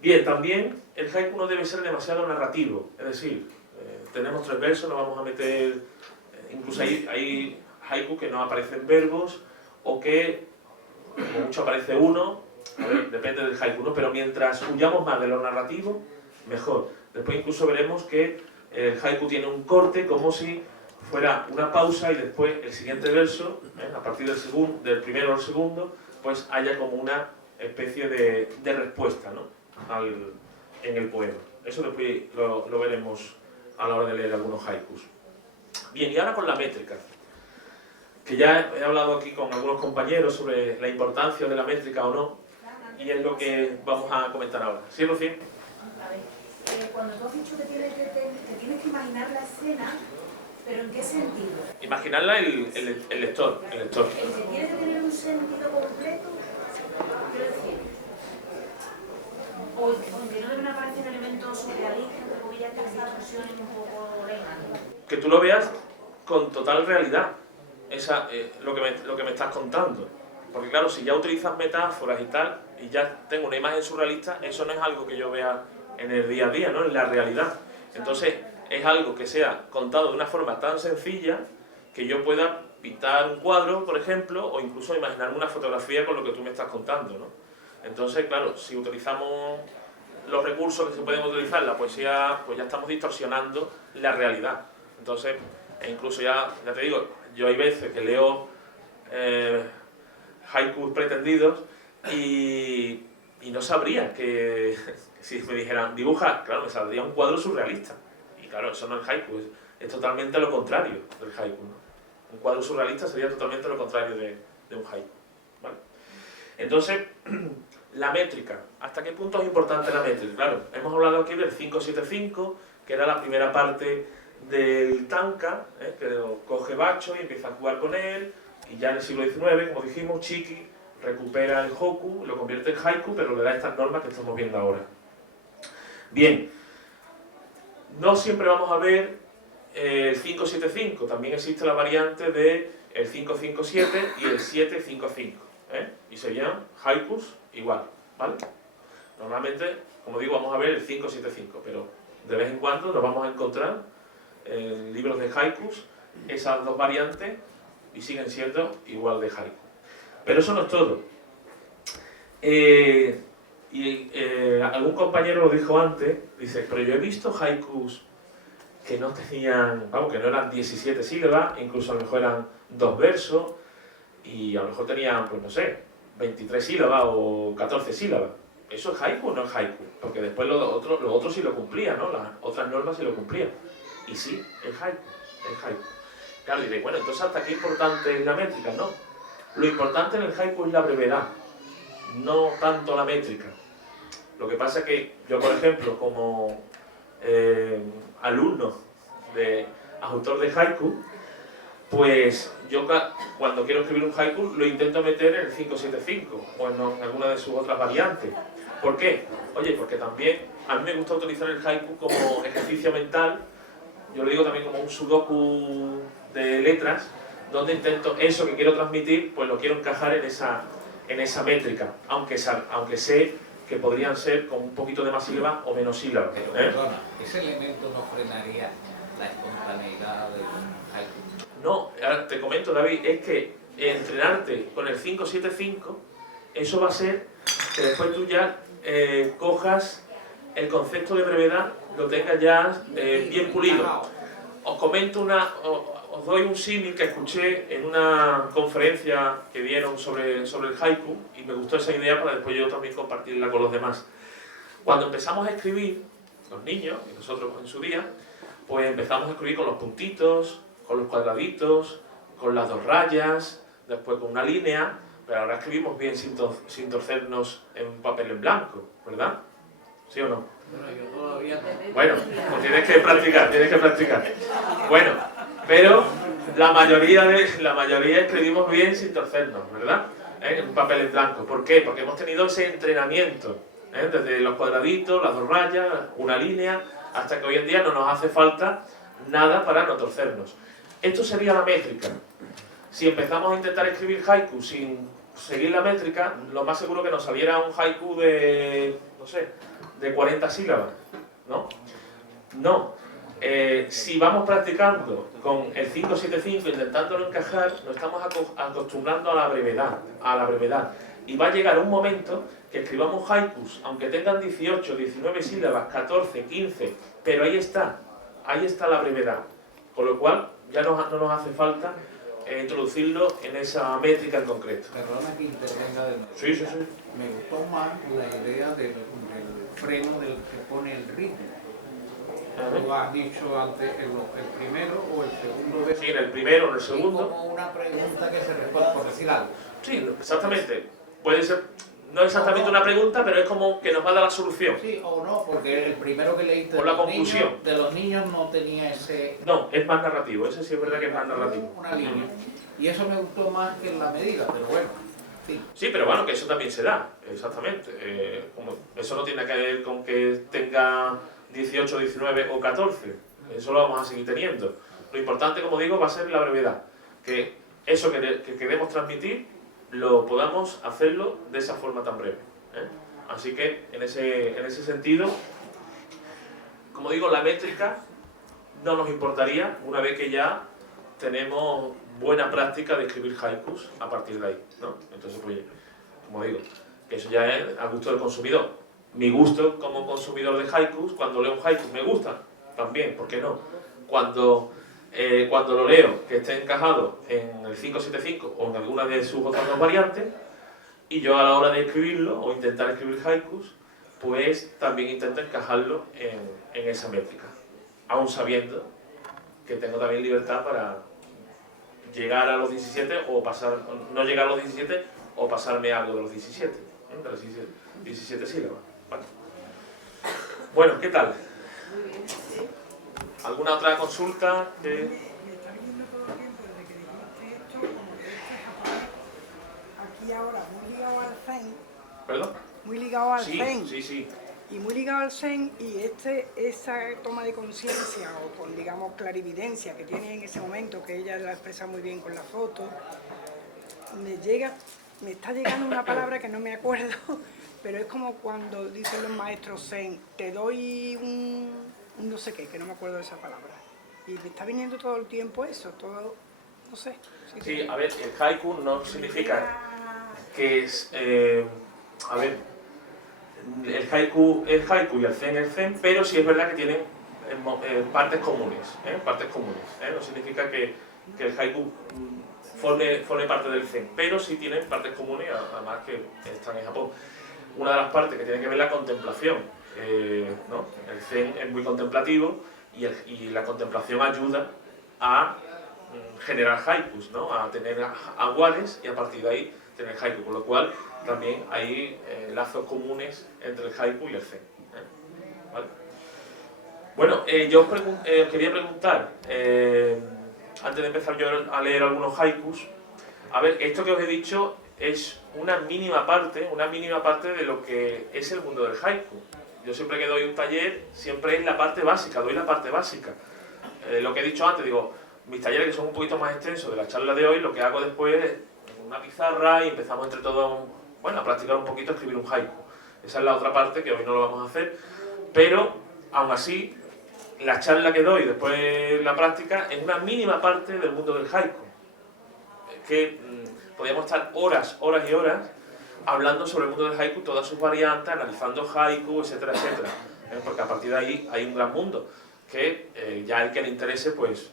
Bien, también el haiku no debe ser demasiado narrativo. Es decir, tenemos 3 versos, no vamos a meter... incluso hay haiku que no aparecen verbos o que como mucho aparece uno. A ver, depende del haiku, ¿no? Pero mientras huyamos más de lo narrativo, mejor. Después incluso veremos que el haiku tiene un corte como si fuera una pausa y después el siguiente verso, a partir del primero al segundo, pues haya como una especie de respuesta, ¿no?, en el poema. Eso después lo veremos a la hora de leer algunos haikus. Bien, y ahora con la métrica. que ya he hablado aquí con algunos compañeros sobre la importancia de la métrica o no, y es lo que vamos a comentar ahora. ¿Sí, Rocío? A ver, cuando tú has dicho que tienes que imaginar la escena, ¿pero en qué sentido? Imaginarla el lector. ¿El que tiene que tener un sentido completo? Quiero decir, o que no deben aparecer elementos surrealistas, entre comillas, que hacen las versiones un poco lejanas. Que tú lo veas con total realidad, lo que me estás contando. Porque claro, si ya utilizas metáforas y tal, y ya tengo una imagen surrealista, eso no es algo que yo vea en el día a día, ¿no? En la realidad. Entonces, es algo que sea contado de una forma tan sencilla que yo pueda pintar un cuadro, por ejemplo, o incluso imaginarme una fotografía con lo que tú me estás contando, ¿no? Entonces, claro, si utilizamos los recursos que se pueden utilizar en la poesía, pues ya estamos distorsionando la realidad. Entonces, e incluso ya te digo, yo hay veces que leo haikus pretendidos y no sabría que si me dijeran dibuja, claro, me saldría un cuadro surrealista. Y claro, eso no es haiku, es totalmente lo contrario del haiku, ¿no? Un cuadro surrealista sería totalmente lo contrario de un haiku, ¿vale? Entonces, la métrica. ¿Hasta qué punto es importante la métrica? Claro, hemos hablado aquí del 575, que era la primera parte del tanka, que lo coge Bacho y empieza a jugar con él, y ya en el siglo XIX, como dijimos, Chiki recupera el hokku, lo convierte en haiku, pero le da estas normas que estamos viendo ahora. Bien, no siempre vamos a ver el 575, también existe la variante de el 557 y el 755, y serían haikus igual, ¿vale? Normalmente, como digo, vamos a ver el 575, pero de vez en cuando nos vamos a encontrar en libros de haikus esas dos variantes y siguen siendo igual de haiku. Pero eso no es todo. Algún compañero lo dijo antes, dice, pero yo he visto haikus que no tenían, vamos, que no eran 17 sílabas, incluso a lo mejor eran 2 versos, y a lo mejor tenían, pues no sé, 23 sílabas o 14 sílabas. ¿Eso es haiku o no es haiku? Porque después lo otro sí lo cumplía, ¿no? Las otras normas sí lo cumplían. Y sí, es haiku, es haiku. Claro, diré, bueno, entonces ¿hasta qué importante es la métrica? No. Lo importante en el haiku es la brevedad, no tanto la métrica. Lo que pasa es que yo, por ejemplo, como alumno de autor de haiku, pues yo cuando quiero escribir un haiku lo intento meter en el 575 o en alguna de sus otras variantes. ¿Por qué? Oye, porque también a mí me gusta utilizar el haiku como ejercicio mental, yo lo digo también como un sudoku de letras, donde intento eso que quiero transmitir, pues lo quiero encajar en esa métrica, aunque sé que podrían ser con un poquito de más sílabas o menos sílabas. Perdona, ¿ese elemento no frenaría la espontaneidad del haiku? No, ahora te comento, David, es que entrenarte con el 575, eso va a ser que después tú ya cojas el concepto de brevedad, lo tengas ya bien pulido. Os comento os doy un símil que escuché en una conferencia que dieron sobre el haiku y me gustó esa idea para después yo también compartirla con los demás. Cuando empezamos a escribir, los niños, y nosotros en su día, pues empezamos a escribir con los puntitos, con los cuadraditos, con las 2 rayas, después con una línea, pero ahora escribimos bien sin torcernos en un papel en blanco, ¿verdad? ¿Sí o no? Bueno, yo todavía no. Bueno, pues tienes que practicar. Bueno, pero la mayoría escribimos bien sin torcernos, ¿verdad? En un papel en blanco. ¿Por qué? Porque hemos tenido ese entrenamiento, desde los cuadraditos, las 2 rayas, una línea, hasta que hoy en día no nos hace falta nada para no torcernos. Esto sería la métrica. Si empezamos a intentar escribir haiku sin seguir la métrica, lo más seguro que nos saliera un haiku de, no sé, de 40 sílabas, ¿no? No. Si vamos practicando con el 575, intentándolo encajar, nos estamos acostumbrando a la brevedad. Y va a llegar un momento que escribamos haikus, aunque tengan 18, 19 sílabas, 14, 15, pero ahí está la brevedad. Con lo cual, ya no nos hace falta introducirlo en esa métrica en concreto. Perdona que intervenga de nuevo. Sí. Me gustó más la idea del freno del que pone el ritmo. Tú has dicho antes el primero o el segundo verso. Sí, en el primero o en el Es segundo. como una pregunta que se responde, por decir algo. Sí, exactamente. Puede ser, no exactamente una pregunta, pero es como que nos va a dar la solución. Sí o no, porque el primero que leíste O la conclusión. de los niños no tenía ese... No, es más narrativo, ese sí es verdad que es más narrativo. Una línea. Y eso me gustó más que en la medida, pero bueno, sí. Sí, pero bueno, que eso también se da, exactamente. Eso no tiene que ver con que tenga 18, 19 o 14. Eso lo vamos a seguir teniendo. Lo importante, como digo, va a ser la brevedad. Que eso que queremos transmitir lo podamos hacerlo de esa forma tan breve. Así que, en ese sentido, como digo, la métrica no nos importaría una vez que ya tenemos buena práctica de escribir haikus a partir de ahí, ¿no? Entonces, pues, como digo, que eso ya es a gusto del consumidor. Mi gusto como consumidor de haikus, cuando leo un haiku me gusta, también, ¿por qué no? Cuando lo leo, que esté encajado en el 575 o en alguna de sus otras dos variantes, y yo a la hora de escribirlo, o intentar escribir haikus, pues también intento encajarlo en esa métrica, aún sabiendo que tengo también libertad para llegar a los 17 o pasar, no llegar a los 17 o pasarme algo de los 17, de las 17 sílabas. Vale. Bueno, ¿qué tal? ¿Alguna otra consulta? Me está viniendo todo el tiempo desde que dijiste esto, como que este japonés, aquí ahora, muy ligado al zen. ¿Perdón? Muy ligado al Sí, zen. sí. Y muy ligado al zen, y esa toma de conciencia, o con, digamos, clarividencia que tiene en ese momento, que ella la expresa muy bien con la foto, me está llegando una palabra que no me acuerdo, pero es como cuando dicen los maestros zen, te doy un no sé qué, que no me acuerdo de esa palabra. Y me está viniendo todo el tiempo eso, todo, no sé. Sí, a ver, el haiku no significa que es, a ver, el haiku es haiku y el zen es zen, pero sí es verdad que tienen partes comunes, No significa que el haiku forme parte del zen, pero sí tienen partes comunes, además que están en Japón. Una de las partes que tiene que ver la contemplación, ¿no? El zen es muy contemplativo y la contemplación ayuda a generar haikus, ¿no? A tener aguares y a partir de ahí tener haiku, con lo cual también hay lazos comunes entre el haiku y el zen. ¿Vale? Bueno, yo os quería preguntar, antes de empezar yo a leer algunos haikus, a ver, esto que os he dicho es una mínima parte de lo que es el mundo del haiku. Yo siempre que doy un taller, siempre es la parte básica, doy la parte básica. Lo que he dicho antes, digo, mis talleres que son un poquito más extensos de la charla de hoy, lo que hago después es una pizarra y empezamos entre todos, bueno, a practicar un poquito, a escribir un haiku. Esa es la otra parte que hoy no lo vamos a hacer, pero aún así, la charla que doy después la práctica es una mínima parte del mundo del haiku. Es que podríamos estar horas y horas hablando sobre el mundo del haiku, todas sus variantes, analizando haiku, etcétera, etcétera. Porque a partir de ahí hay un gran mundo que ya el que le interese, pues,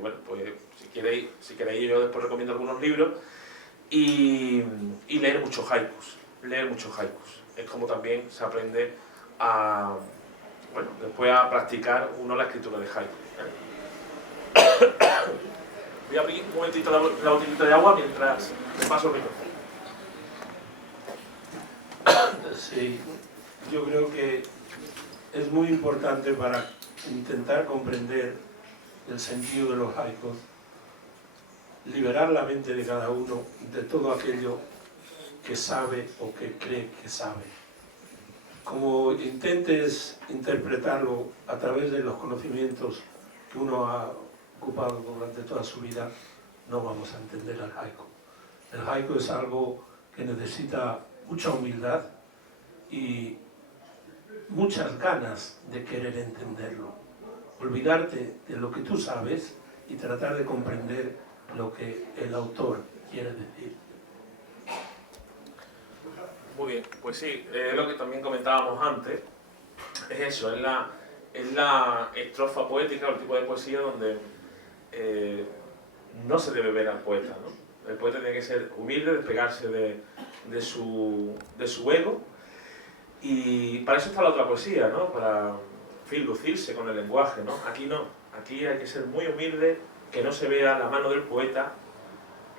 bueno, pues si queréis yo después recomiendo algunos libros y leer muchos haikus. Es como también se aprende a, bueno, después a practicar uno la escritura de haiku. Voy a abrir un momentito la botellita de agua mientras me paso el micrófono. Sí, yo creo que es muy importante para intentar comprender el sentido de los haikus, liberar la mente de cada uno de todo aquello que sabe o que cree que sabe. Como intentes interpretarlo a través de los conocimientos que uno ha ocupado durante toda su vida, no vamos a entender el haiku. El haiku es algo que necesita mucha humildad y muchas ganas de querer entenderlo. Olvidarte de lo que tú sabes y tratar de comprender lo que el autor quiere decir. Muy bien, pues sí, es lo que también comentábamos antes, es eso, es la estrofa poética, el tipo de poesía donde no se debe ver al poeta, ¿no? El poeta tiene que ser humilde, despegarse de su ego, y para eso está la otra poesía, ¿no? Para fin, lucirse con el lenguaje, ¿no? Aquí no, aquí hay que ser muy humilde, que no se vea la mano del poeta,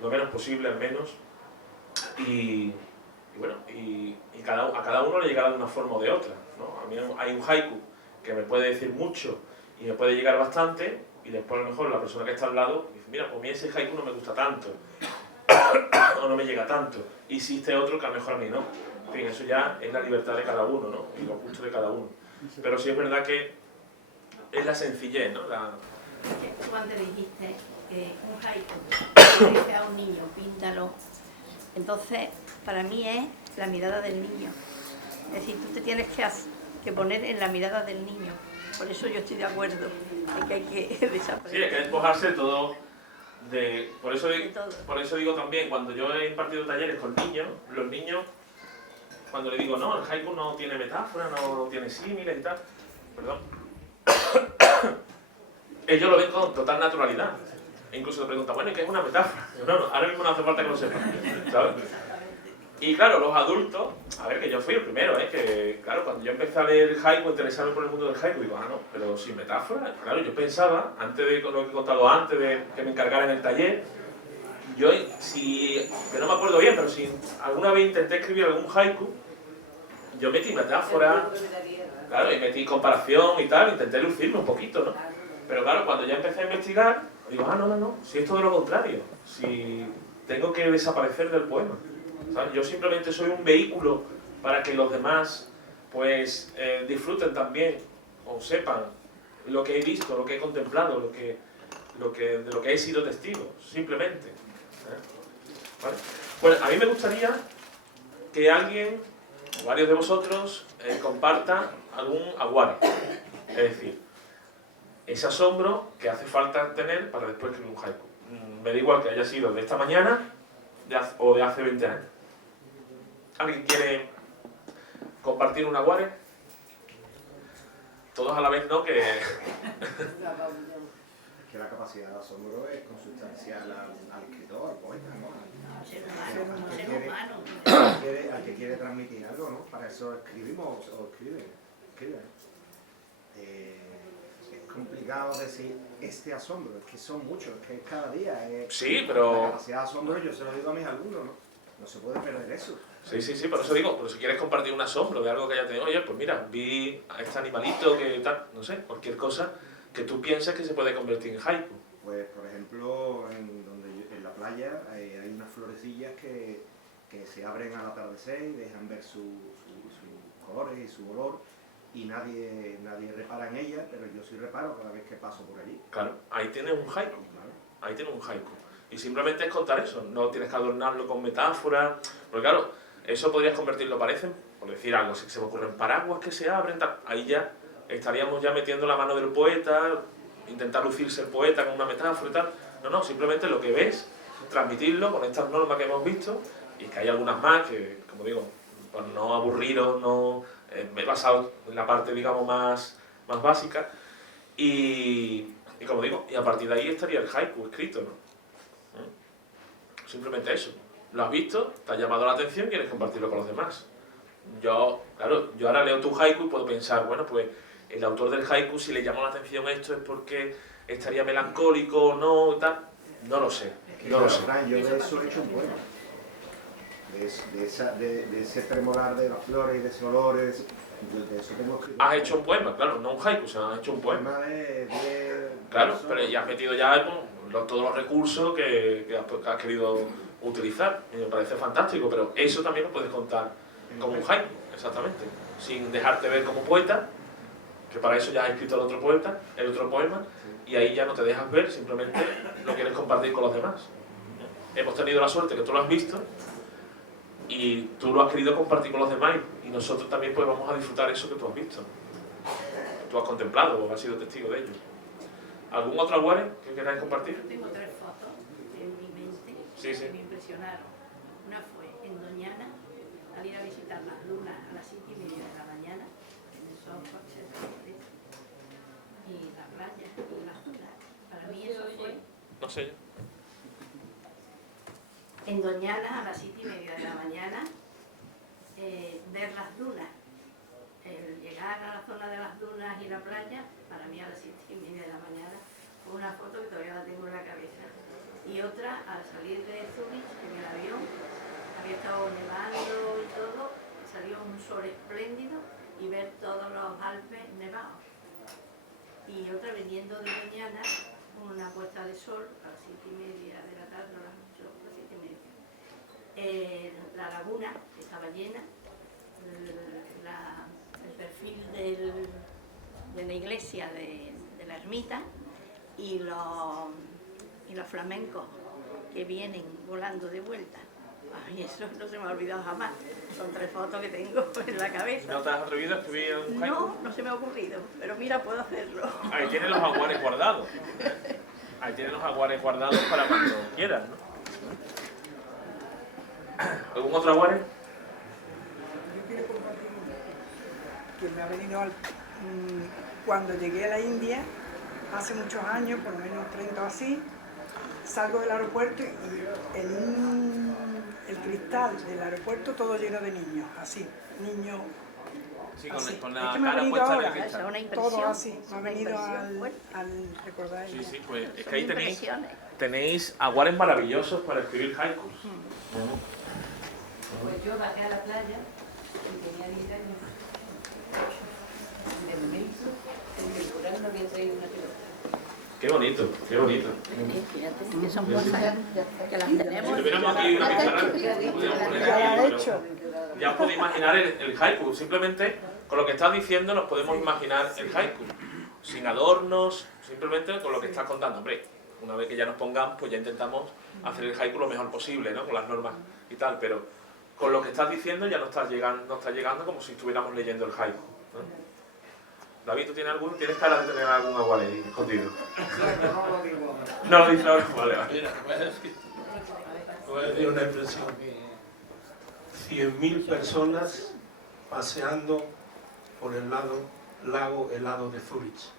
lo menos posible al menos, y bueno, a cada uno le llegará de una forma o de otra, ¿no? A mí hay un haiku que me puede decir mucho y me puede llegar bastante, y después a lo mejor la persona que está al lado dice, mira, pues a mí ese haiku no me gusta tanto, o no me llega tanto, y existe otro que a lo mejor a mí no. En fin, eso ya es la libertad de cada uno, ¿no? Y los gustos de cada uno. Pero sí es verdad que es la sencillez, ¿no? Tú antes dijiste que un haiku, le dice a un niño, píntalo. Entonces, para mí es la mirada del niño. Es decir, tú te tienes que poner en la mirada del niño. Por eso yo estoy de acuerdo en que hay que desaprender. Sí, hay que despojarse de todo. Por eso todo. digo también, cuando yo he impartido talleres con niños, los niños, cuando le digo, no, el haiku no tiene metáfora, no tiene símiles y tal, perdón, ellos lo ven con total naturalidad. E incluso te preguntan, bueno, ¿y qué es una metáfora? Yo, no, ahora mismo no hace falta que lo sepan, ¿sabes? Y claro, los adultos, a ver, que yo fui el primero, que claro, cuando yo empecé a leer el haiku, interesarme por el mundo del haiku, digo, no, pero sin metáfora. Claro, yo pensaba, antes de lo que he contado antes, de que me encargaran el taller, que no me acuerdo bien, pero si alguna vez intenté escribir algún haiku, yo metí metáfora, claro, y metí comparación y tal, intenté lucirme un poquito, ¿no? Pero claro, cuando ya empecé a investigar, digo, no, si es todo lo contrario, si tengo que desaparecer del poema. ¿Sabes? Yo simplemente soy un vehículo para que los demás pues disfruten también o sepan lo que he visto, lo que he contemplado, de lo que he sido testigo, simplemente. ¿Vale? Bueno, a mí me gustaría que alguien, o varios de vosotros, compartan algún aguare, es decir, ese asombro que hace falta tener para después escribir un haiku. Me da igual que haya sido de esta mañana o de hace 20 años. ¿Alguien quiere compartir un aguare? Todos a la vez, ¿no? Que la capacidad de asombro es consustancial al escritor, al poeta, ¿no? Ser humano. Al que quiere transmitir algo, ¿no? Para eso escribimos o escriben. Es complicado decir este asombro, es que son muchos, es que cada día sí, pero la capacidad de asombro, yo se lo digo a mis alumnos, ¿no? No se puede perder eso. Sí, por eso digo, pero si quieres compartir un asombro de algo que haya tenido, oye, pues mira, vi a este animalito que tal, no sé, cualquier cosa que tú pienses que se puede convertir en haiku. Pues, por ejemplo, en la playa hay unas florecillas que se abren al atardecer y dejan ver sus colores y su olor, y nadie repara en ellas, pero yo sí reparo cada vez que paso por allí. Claro, ahí tienes un haiku, ahí tienes un haiku. Y simplemente es contar eso, no tienes que adornarlo con metáforas, porque claro, eso podrías convertirlo, parecen, por decir algo, si se me ocurren paraguas que se abren, tal, ahí ya estaríamos ya metiendo la mano del poeta, intentar lucirse el poeta con una metáfora y tal. No, simplemente lo que ves, transmitirlo con estas normas que hemos visto, y que hay algunas más que, como digo, por no aburriros, me he basado en la parte, digamos, más básica, y como digo, y a partir de ahí estaría el haiku escrito, ¿no? Simplemente eso. Lo has visto, te ha llamado la atención y quieres compartirlo con los demás. Yo ahora leo tu haiku y puedo pensar, bueno, pues el autor del haiku, si le llamó la atención esto es porque estaría melancólico o no, y tal. No lo sé. Yo de eso he hecho un poema. De ese tremolar de las flores y de ese olor, de eso tengo escrito. Has hecho un poema, claro, no un haiku, sino has hecho un poema. Claro, pero ya has metido ya todos los recursos que has querido utilizar, y me parece fantástico, pero eso también lo puedes contar como un haiku, exactamente, sin dejarte ver como poeta, que para eso ya has escrito el otro poema, y ahí ya no te dejas ver, simplemente lo quieres compartir con los demás. Hemos tenido la suerte que tú lo has visto, y tú lo has querido compartir con los demás, y nosotros también pues vamos a disfrutar eso que tú has visto, que tú has contemplado, o has sido testigo de ello. ¿Algún otro aguare que queráis compartir? Yo tengo 3 fotos en mi mente que me impresionaron. Una fue en Doñana, al ir a visitar las lunas a las 7:30 de la mañana, en el sol y la playa y las dunas. Para mí eso fue... No sé yo. En Doñana, a las 7:30 de la mañana, ver las dunas el llegar a la zona de las dunas y la playa, para mí a las 7:30 de la mañana, fue una foto que todavía la tengo en la cabeza. Y otra, al salir de Zurich en el avión, había estado nevando y todo, salió un sol espléndido y ver todos los Alpes nevados. Y otra viniendo de mañana, una puesta de sol a las 7:30 de la tarde, a las 8, a las 7:30. La laguna estaba llena, el perfil de la iglesia de la ermita y los flamencos que vienen volando de vuelta. Y eso no se me ha olvidado jamás. Son 3 fotos que tengo en la cabeza. ¿No te has atrevido a escribir un haiku? No, no se me ha ocurrido, pero mira, puedo hacerlo. Ahí tienes los jaguares guardados. Ahí tienes los jaguares guardados para cuando quieras, ¿no? ¿Algún otro jaguar? Yo quiero compartir que me ha venido cuando llegué a la India, hace muchos años, por lo menos 30 o así, salgo del aeropuerto y el cristal del aeropuerto todo lleno de niños, así, niños. Sí, así. con Es la que me ha cara venido puesta en el ahora, Esa es cristal. una impresión. todo así, me ha Una venido impresión fuerte. al recordar. Sí, sí, pues es Son que ahí impresiones. tenéis jaguares maravillosos para escribir haikus. Pues yo bajé a la playa y tenía 10 años. De momento, el temporal no había traído una pelota. Qué bonito, qué bonito. Fíjate que son cosas que las tenemos. Si tuviéramos aquí una pizarra, podríamos poner aquí, pero ya os podéis imaginar el haiku. Simplemente con lo que estás diciendo nos podemos imaginar el haiku. Sin adornos, simplemente con lo que estás contando. Hombre, una vez que ya nos pongamos, pues ya intentamos hacer el haiku lo mejor posible, ¿no? Con las normas y tal, pero con lo que estás diciendo ya no estás llegando como si estuviéramos leyendo el haiku, ¿no? David, ¿tú tienes alguno? ¿Tienes cara de tener algún jaguar ahí escondido? No lo dices ahora, vale, vale. Mira, voy a decir una impresión. 100.000 personas paseando por el lago helado de Zurich.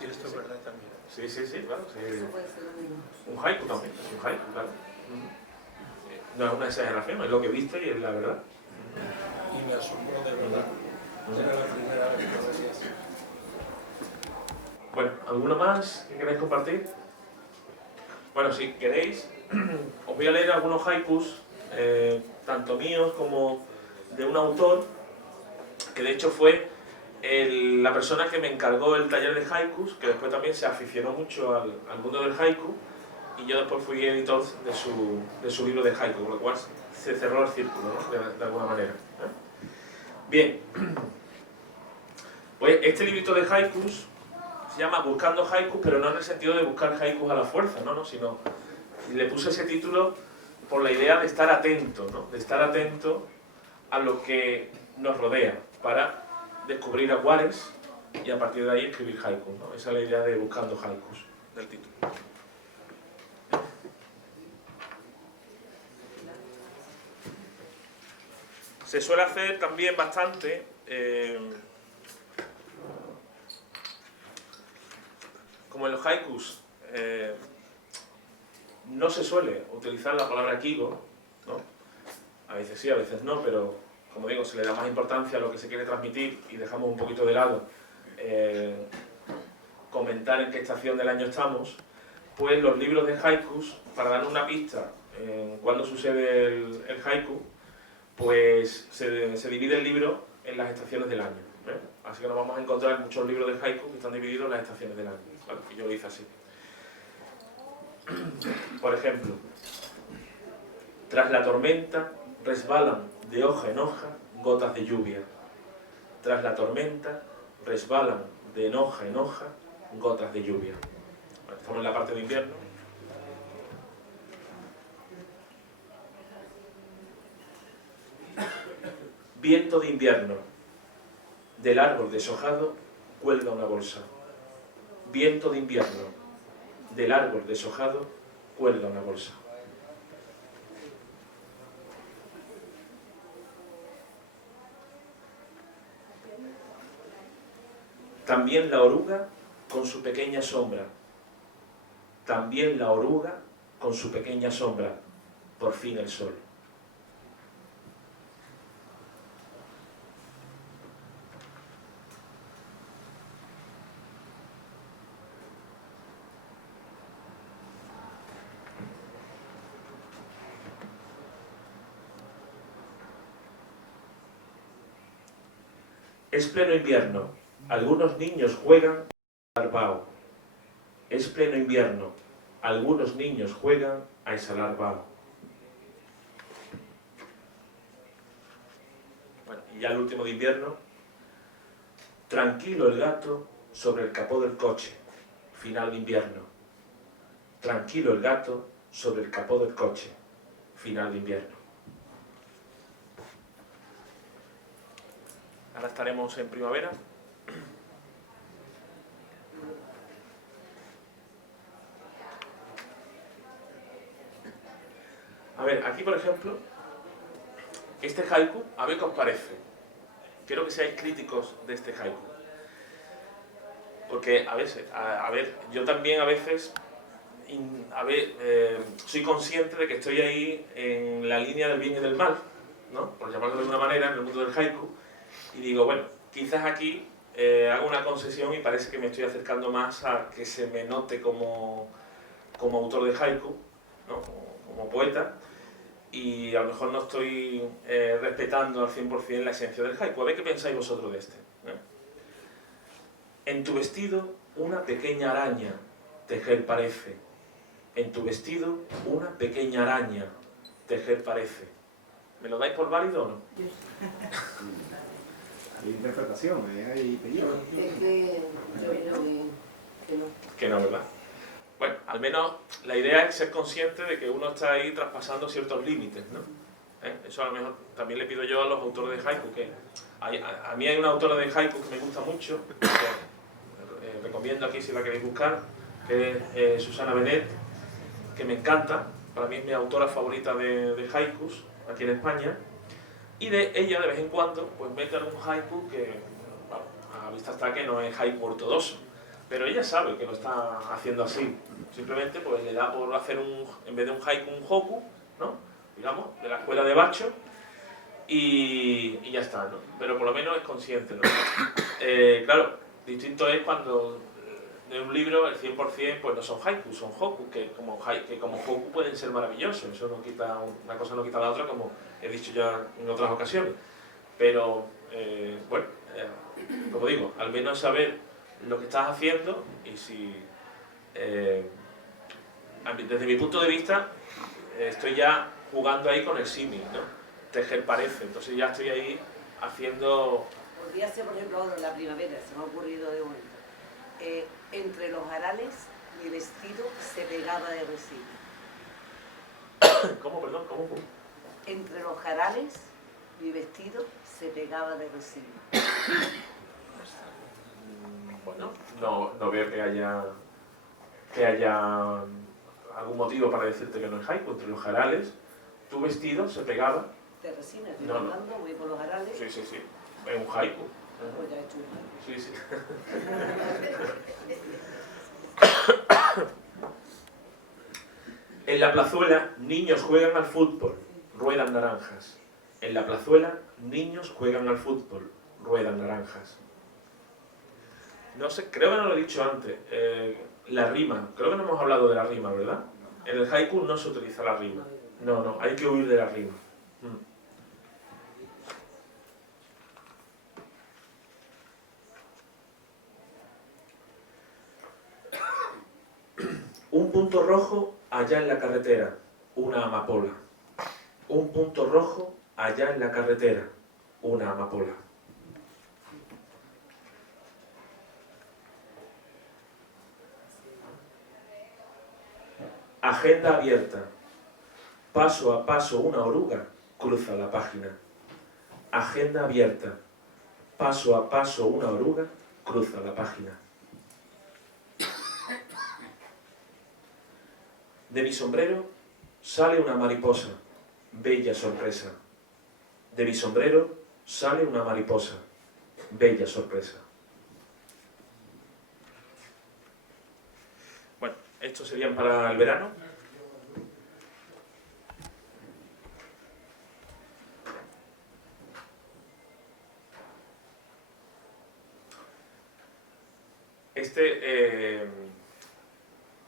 Y esto es verdad también. Sí, sí, sí, claro. Sí. Eso puede ser lo mismo. Un haiku también, un haiku, claro. No es una exageración, es lo que viste y es la verdad. Y me asombró de verdad. Era la primera vez que lo veía así. Bueno, ¿alguno más que queráis compartir? Bueno, si queréis, os voy a leer algunos haikus, tanto míos como de un autor, que de hecho fue la persona que me encargó el taller de haikus, que después también se aficionó mucho al mundo del haiku, y yo después fui editor de su libro de haiku, con lo cual se cerró el círculo, ¿no? de alguna manera. Bien, pues este librito de haikus se llama Buscando haikus, pero no en el sentido de buscar haikus a la fuerza, ¿no? Sino le puse ese título por la idea de estar atento, ¿no? De estar atento a lo que nos rodea para descubrir jaguares y a partir de ahí escribir haikus, ¿no? Esa es la idea de Buscando haikus del título. Se suele hacer también bastante como en los haikus no se suele utilizar la palabra kigo, ¿no? A veces sí, a veces no, pero como digo, se le da más importancia a lo que se quiere transmitir y dejamos un poquito de lado comentar en qué estación del año estamos. Pues los libros de haikus, para dar una pista en cuándo sucede el haiku, pues se divide el libro en las estaciones del año, ¿eh? Así que nos vamos a encontrar en muchos libros de haiku que están divididos en las estaciones del año, ¿vale? Y yo lo hice así. Por ejemplo, tras la tormenta resbalan de hoja en hoja gotas de lluvia. Tras la tormenta resbalan de hoja en hoja gotas de lluvia. Vale, estamos en la parte de invierno. Viento de invierno. Del árbol deshojado cuelga una bolsa. Viento de invierno. Del árbol deshojado cuelga una bolsa. También la oruga con su pequeña sombra. También la oruga con su pequeña sombra. Por fin el sol. Es pleno invierno. Algunos niños juegan al vaho. Es pleno invierno. Algunos niños juegan a ensalar vaho. Bueno, y ya el último de invierno. Tranquilo el gato sobre el capó del coche. Final de invierno. Tranquilo el gato sobre el capó del coche. Final de invierno. Ahora estaremos en primavera. A ver, aquí por ejemplo, este haiku, a ver qué os parece. Quiero que seáis críticos de este haiku. Porque a veces, yo también a veces, soy consciente de que estoy ahí en la línea del bien y del mal, ¿no? Por llamarlo de alguna manera, en el mundo del haiku. Y digo, bueno, quizás aquí hago una concesión y parece que me estoy acercando más a que se me note como autor de haiku, ¿no? Como poeta, y a lo mejor no estoy respetando al 100% la esencia del haiku. A ver qué pensáis vosotros de este. En tu vestido una pequeña araña tejer parece. En tu vestido una pequeña araña tejer parece. ¿Me lo dais por válido o no? Hay interpretación, hay películas. Es que yo creo que no. Que no, ¿verdad? Bueno, al menos la idea es ser consciente de que uno está ahí traspasando ciertos límites, ¿no? Eso a lo mejor también le pido yo a los autores de haiku, que a mí hay una autora de haiku que me gusta mucho, que recomiendo aquí si la queréis buscar, que es Susana Benet, que me encanta, para mí es mi autora favorita de haikus aquí en España, y de ella de vez en cuando pues mete algún haiku que, bueno, a vista está que no es haiku ortodoxo, pero ella sabe que lo está haciendo así, simplemente pues le da por hacer en vez de un haiku, un hoku, ¿no? Digamos, de la escuela de Bacho, y ya está, ¿no? Pero por lo menos es consciente, ¿no? Claro, distinto es cuando de un libro el 100% pues no son haikus, son hoku, que como hoku pueden ser maravillosos, eso no quita, una cosa no quita la otra, como he dicho ya en otras ocasiones, pero bueno, como digo, al menos saber lo que estás haciendo y si desde mi punto de vista estoy ya jugando ahí con el símil, ¿no? Tejer parece, entonces ya estoy ahí haciendo... Podría ser, por ejemplo, ahora en la primavera, se me ha ocurrido de momento. Entre los jarales mi vestido se pegaba de resina. ¿Cómo, perdón? ¿Cómo? Entre los jarales mi vestido se pegaba de resina. Bueno, no veo que haya algún motivo para decirte que no es haiku. Entre los jarales, tu vestido se pegaba... De resina, estoy No, no. hablando, voy por los jarales. Sí, sí, sí. Es un haiku. Pues ya he hecho un haiku. Sí, sí. En la plazuela, niños juegan al fútbol, ruedan naranjas. En la plazuela, niños juegan al fútbol, ruedan naranjas. No sé, creo que no lo he dicho antes. La rima, creo que no hemos hablado de la rima, ¿verdad? En el haiku no se utiliza la rima. No, hay que huir de la rima. Un punto rojo allá en la carretera, una amapola. Un punto rojo allá en la carretera, una amapola. Agenda abierta. Paso a paso una oruga cruza la página. Agenda abierta. Paso a paso una oruga cruza la página. De mi sombrero sale una mariposa, bella sorpresa. De mi sombrero sale una mariposa, bella sorpresa. Bueno, estos serían para el verano.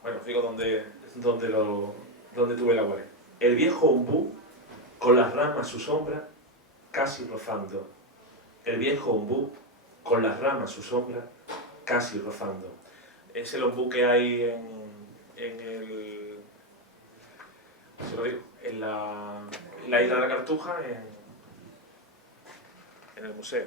Bueno, os digo dónde tuve la guardia. El viejo ombú, con las ramas su sombra, casi rozando. El viejo ombú, con las ramas su sombra, casi rozando. Ese lombú que hay en la isla de la Cartuja, en el museo.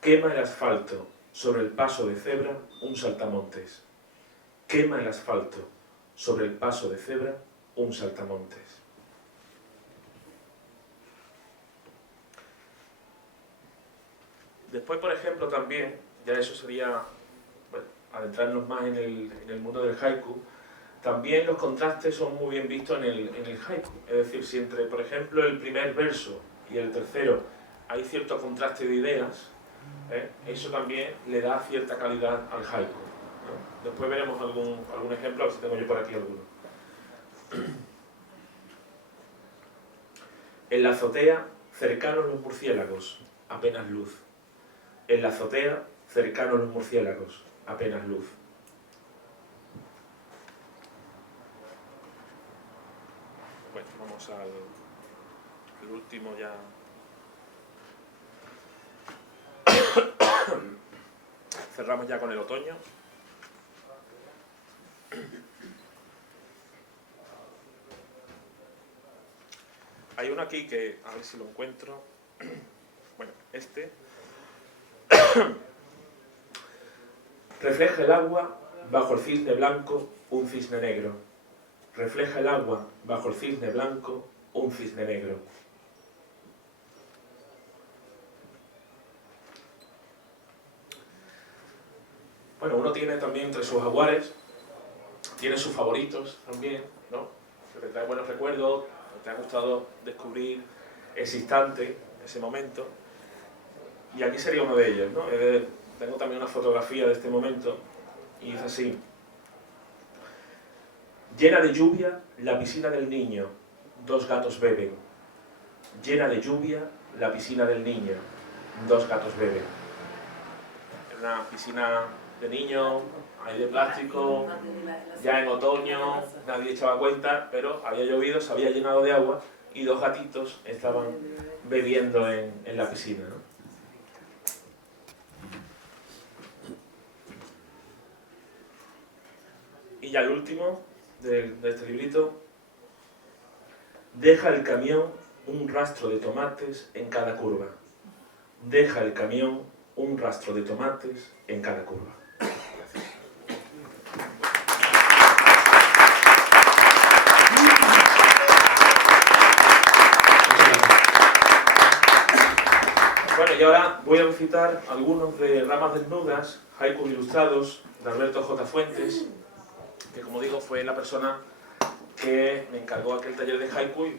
Quema el asfalto sobre el paso de cebra un saltamontes. Quema el asfalto sobre el paso de cebra un saltamontes. Después, por ejemplo, también, ya eso sería, bueno, adentrarnos más en el mundo del haiku, también los contrastes son muy bien vistos en el haiku. Es decir, si entre, por ejemplo, el primer verso y el tercero hay cierto contraste de ideas, eso también le da cierta calidad al haiku, ¿no? Después veremos algún ejemplo, a ver si tengo yo por aquí alguno. En la azotea, cercanos los murciélagos, apenas luz. En la azotea, cercanos los murciélagos, apenas luz. Bueno, vamos al último ya. Cerramos ya con el otoño. Hay uno aquí que, a ver si lo encuentro. Bueno, este. Refleja el agua bajo el cisne blanco un cisne negro. Refleja el agua bajo el cisne blanco un cisne negro. Bueno, uno tiene también entre sus jaguares, tiene sus favoritos también, ¿no? Que te trae buenos recuerdos, te ha gustado descubrir ese instante, ese momento. Y aquí sería uno de ellos, ¿no? Tengo también una fotografía de este momento y dice así: llena de lluvia la piscina del niño, dos gatos beben. Llena de lluvia la piscina del niño, dos gatos beben. Es una piscina de niños, ahí de plástico, ya en otoño, nadie echaba cuenta, pero había llovido, se había llenado de agua y dos gatitos estaban bebiendo en la piscina, ¿no? Y ya el último de este librito: deja el camión un rastro de tomates en cada curva. Deja el camión un rastro de tomates en cada curva. Bueno, y ahora voy a citar algunos de Ramas Desnudas, haikus ilustrados, de Alberto J. Fuentes, que, como digo, fue la persona que me encargó aquel taller de haiku y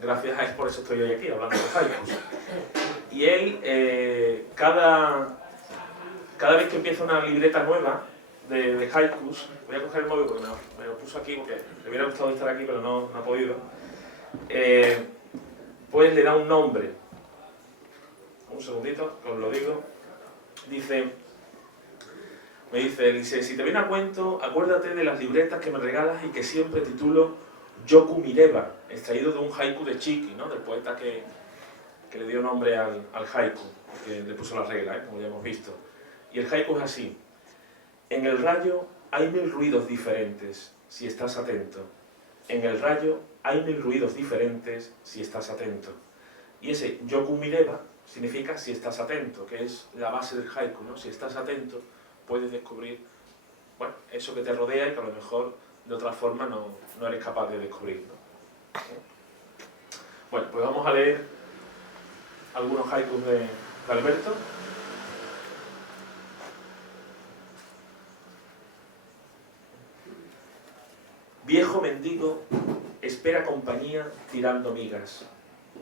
gracias a él por eso estoy hoy aquí hablando de haikus. Y él, cada vez que empieza una libreta nueva de haikus, voy a coger el móvil porque me lo puso aquí porque le hubiera gustado estar aquí pero no ha podido, pues le da un nombre. Un segundito, que os lo digo. Me dice, si te viene a cuento, acuérdate de las libretas que me regalas y que siempre titulo Yoku Mireba, extraído de un haiku de Chiki, ¿no? Del poeta que le dio nombre al haiku, que le puso la regla, como ya hemos visto. Y el haiku es así: en el rayo hay mil ruidos diferentes, si estás atento. En el rayo hay mil ruidos diferentes, si estás atento. Y ese Yoku Mireba significa si estás atento, que es la base del haiku, ¿no? Si estás atento, puedes descubrir, bueno, eso que te rodea y que a lo mejor de otra forma no eres capaz de descubrir, ¿no? Bueno, pues vamos a leer algunos haikus de Alberto. Viejo mendigo espera compañía tirando migas.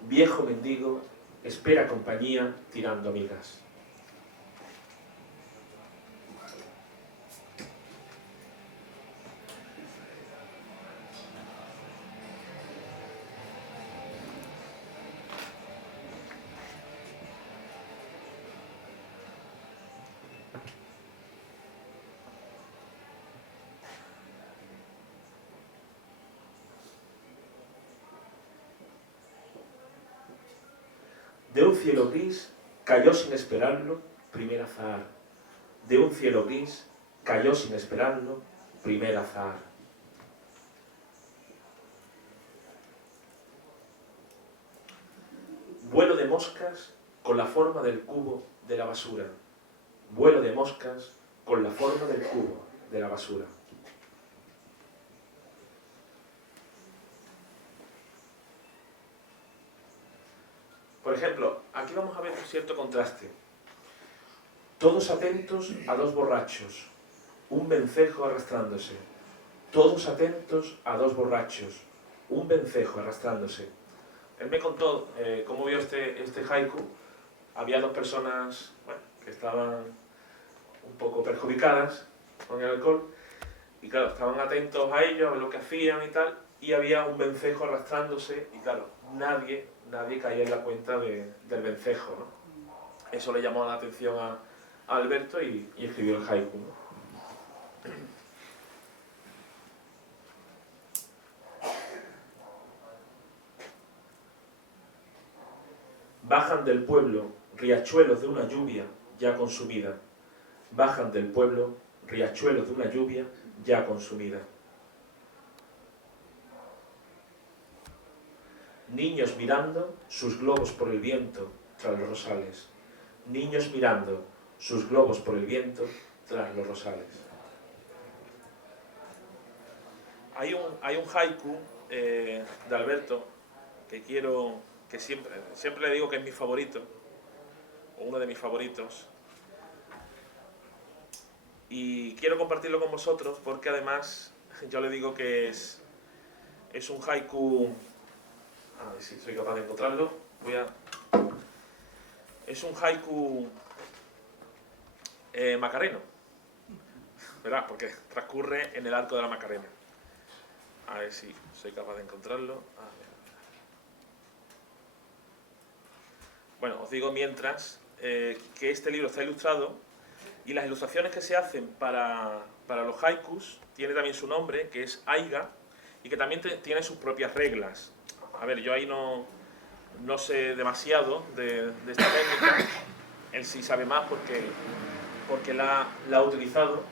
Viejo mendigo espera compañía tirando migas. De un cielo gris cayó sin esperarlo primer azahar. De un cielo gris cayó sin esperarlo primer azahar. Vuelo de moscas con la forma del cubo de la basura. Vuelo de moscas con la forma del cubo de la basura. Por ejemplo, aquí vamos a ver un cierto contraste. Todos atentos a dos borrachos, un vencejo arrastrándose. Todos atentos a dos borrachos, un vencejo arrastrándose. Él me contó cómo vio este haiku. Había dos personas, bueno, que estaban un poco perjudicadas con el alcohol y claro, estaban atentos a ellos, a lo que hacían y tal, y había un vencejo arrastrándose y claro, nadie caía en la cuenta del vencejo, ¿no? Eso le llamó la atención a Alberto y escribió el haiku, ¿no? Bajan del pueblo riachuelos de una lluvia ya consumida. Bajan del pueblo riachuelos de una lluvia ya consumida. Niños mirando sus globos por el viento tras los rosales. Niños mirando sus globos por el viento tras los rosales. Hay un haiku de Alberto que siempre le digo que es mi favorito, o uno de mis favoritos, y quiero compartirlo con vosotros porque además yo le digo que es un haiku, a ver si soy capaz de encontrarlo, es un haiku macareno, ¿verdad? Porque transcurre en el arco de la Macarena. A ver si soy capaz de encontrarlo. A ver. Bueno, os digo mientras que este libro está ilustrado y las ilustraciones que se hacen para los haikus tiene también su nombre, que es Aiga, y que también tiene sus propias reglas. A ver, yo ahí no sé demasiado de esta técnica, él sí sabe más porque la ha utilizado,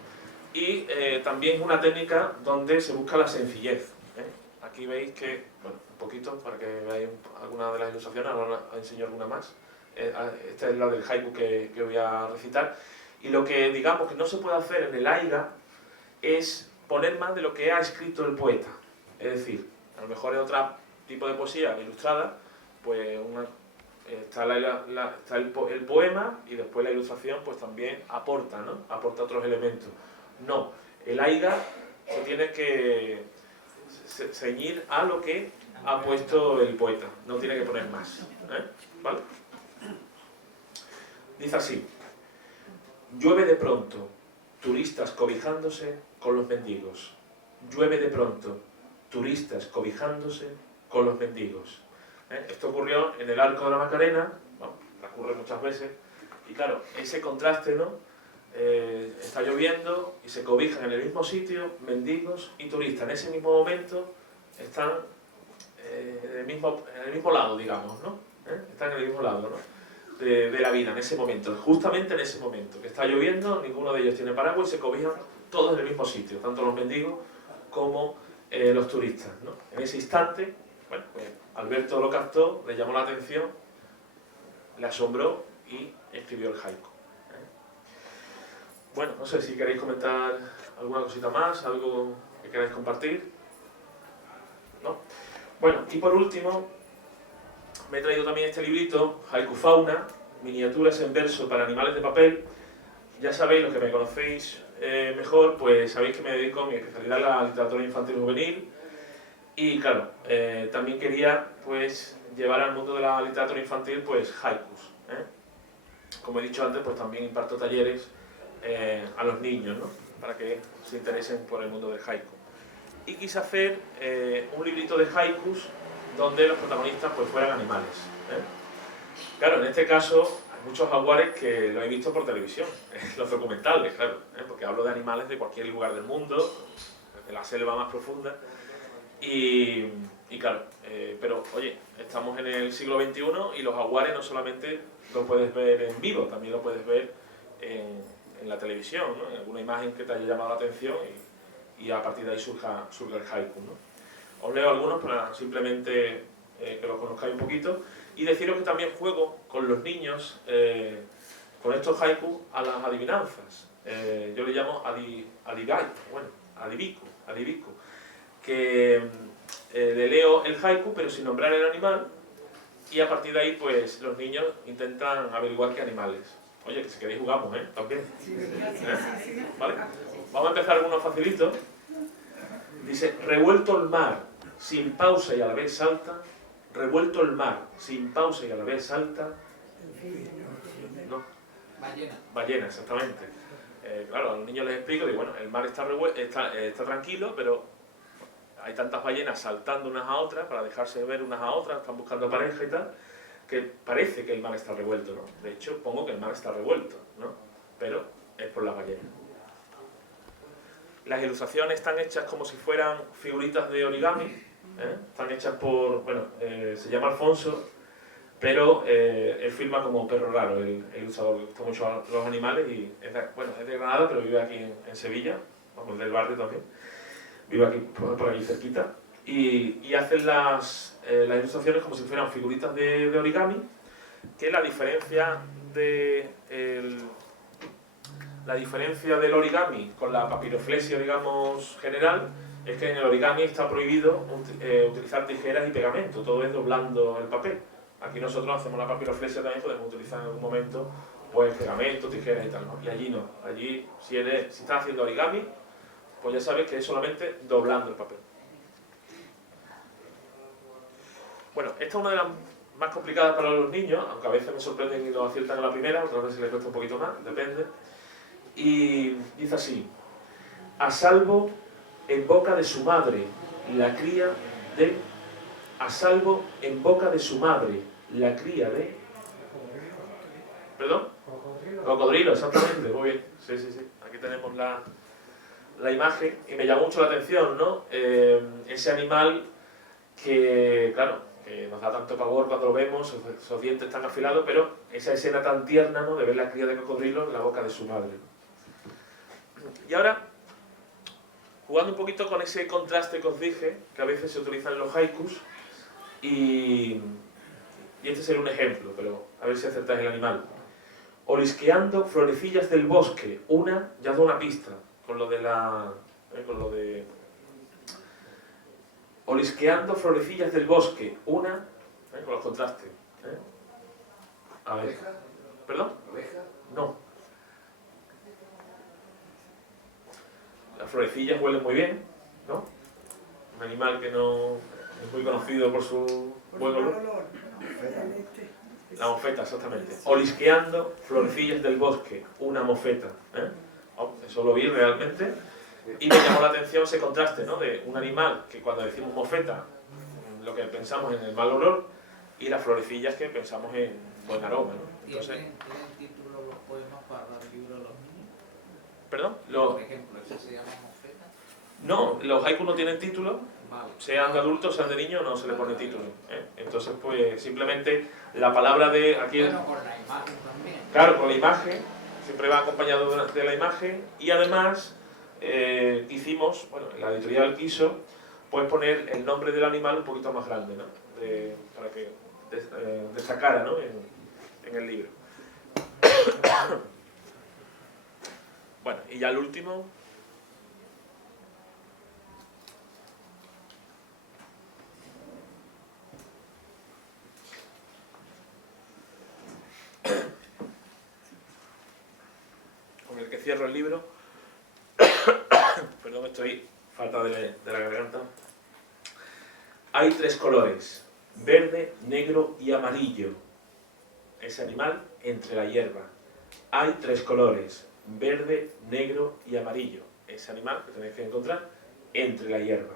y también es una técnica donde se busca la sencillez, ¿eh? Aquí veis que, bueno, un poquito para que veáis alguna de las ilustraciones, ahora os enseño alguna más. Esta es la del haiku que voy a recitar, y lo que digamos que no se puede hacer en el Aiga es poner más de lo que ha escrito el poeta. Es decir, a lo mejor en otro tipo de poesía ilustrada, pues está el poema y después la ilustración pues también aporta, ¿no? Aporta otros elementos. No, el Aiga se tiene que ceñir a lo que ha puesto el poeta, no tiene que poner más, ¿eh? ¿Vale? Dice así: llueve de pronto, turistas cobijándose con los mendigos. Llueve de pronto, turistas cobijándose con los mendigos. Esto ocurrió en el arco de la Macarena, bueno, ocurre muchas veces, y claro, ese contraste, ¿no? Está lloviendo y se cobijan en el mismo sitio mendigos y turistas. En ese mismo momento están en el mismo lado, digamos, ¿no? Están en el mismo lado, ¿no? De la vida, en ese momento, justamente en ese momento, que está lloviendo, ninguno de ellos tiene paraguas y se cobijan todos en el mismo sitio, tanto los mendigos como los turistas, ¿no? En ese instante, bueno, pues Alberto lo captó, le llamó la atención, le asombró y escribió el haiku. Bueno, no sé si queréis comentar alguna cosita más, algo que queráis compartir. ¿No? Bueno, y por último, me he traído también este librito, Haiku Fauna, miniaturas en verso para animales de papel. Ya sabéis, los que me conocéis mejor, pues sabéis que me dedico a mi especialidad a la literatura infantil y juvenil. Y claro, también quería pues llevar al mundo de la literatura infantil pues haikus, ¿eh? Como he dicho antes, pues también imparto talleres a los niños, ¿no? Para que se interesen por el mundo del haiku. Y quise hacer un librito de haikus donde los protagonistas pues fueran animales, ¿eh? Claro, en este caso hay muchos jaguares que lo he visto por televisión, los documentales, claro, porque hablo de animales de cualquier lugar del mundo, de la selva más profunda. Y claro, pero oye, estamos en el siglo XXI y los jaguares no solamente lo puedes ver en vivo, también lo puedes ver en la televisión, ¿no? En alguna imagen que te haya llamado la atención y a partir de ahí surge el haiku, ¿no? Os leo algunos para simplemente que los conozcáis un poquito y deciros que también juego con los niños con estos haikus a las adivinanzas. Yo le llamo adibiku, que le leo el haiku pero sin nombrar el animal y a partir de ahí pues los niños intentan averiguar qué animales. Oye, que si queréis jugamos, ¿eh? También. ¿Vale? Vamos a empezar algunos facilitos. Dice, revuelto el mar, sin pausa y a la vez salta. Revuelto el mar, sin pausa y a la vez salta. No. Ballena. Ballena, exactamente. Claro, a los niños les explico que bueno, el mar está tranquilo, pero hay tantas ballenas saltando unas a otras para dejarse ver unas a otras, están buscando pareja y tal, que parece que el mar está revuelto, ¿no? De hecho, pongo que el mar está revuelto, ¿no? Pero es por las ballenas. Las ilustraciones están hechas como si fueran figuritas de origami, están hechas por, bueno, se llama Alfonso, pero él filma como perro raro, el ilustrador, le gustan mucho los animales y es de Granada, pero vive aquí en Sevilla, vamos, del barrio también, vive aquí por aquí cerquita, y hacen las ilustraciones como si fueran figuritas de origami, que la diferencia del origami con la papiroflexia, digamos, general, es que en el origami está prohibido utilizar tijeras y pegamento, todo es doblando el papel. Aquí nosotros hacemos la papiroflexia, también podemos utilizar en algún momento pues pegamento, tijeras y tal, ¿no? Y allí no, allí si estás haciendo origami, pues ya sabes que es solamente doblando el papel. Bueno, esta es una de las más complicadas para los niños, aunque a veces me sorprenden y lo aciertan a la primera, otras veces les cuesta un poquito más, depende. Y dice así: a salvo en boca de su madre, la cría de... A salvo en boca de su madre, la cría de... ¿Perdón? Cocodrilo, exactamente, muy bien. Sí, sí, sí. Aquí tenemos la imagen y me llamó mucho la atención, ¿no? Ese animal que, claro, que nos da tanto pavor cuando lo vemos, esos dientes tan afilados, pero esa escena tan tierna, ¿no? De ver la cría de cocodrilo en la boca de su madre. Y ahora, jugando un poquito con ese contraste que os dije, que a veces se utilizan en los haikus, y este sería un ejemplo, pero a ver si acertáis el animal. Olisqueando florecillas del bosque, ya os doy una pista, con lo de olisqueando florecillas del bosque, con los contrastes. A ver. ¿Perdón? No. Las florecillas huelen muy bien, ¿no? Un animal que no es muy conocido por su buen olor. La mofeta, exactamente. Olisqueando florecillas del bosque, una mofeta. Eso lo vi realmente y me llamó la atención ese contraste, ¿no? De un animal que cuando decimos mofeta, lo que pensamos en el mal olor, y las florecillas que pensamos en buen aroma, ¿no? Entonces, ¿Tienen título los poemas para el libro de los niños? ¿Perdón? Por ejemplo, ¿eso se llama mofeta? No, los haikus no tienen título. Vale. Sean de adultos, sean de niños, no se le pone título. Entonces, pues simplemente la palabra de aquí. Bueno, con la imagen también. Claro, con la imagen, siempre va acompañado de la imagen y además hicimos, bueno, la editorial quiso, pues poner el nombre del animal un poquito más grande, ¿no? Para que destacara, ¿no? En el libro. Bueno, y ya el último. Con el que cierro el libro. Perdón, estoy falta de la garganta. Hay 3 colores: verde, negro y amarillo. Ese animal entre la hierba. Hay 3 colores: verde, negro y amarillo. Ese animal que tenéis que encontrar entre la hierba.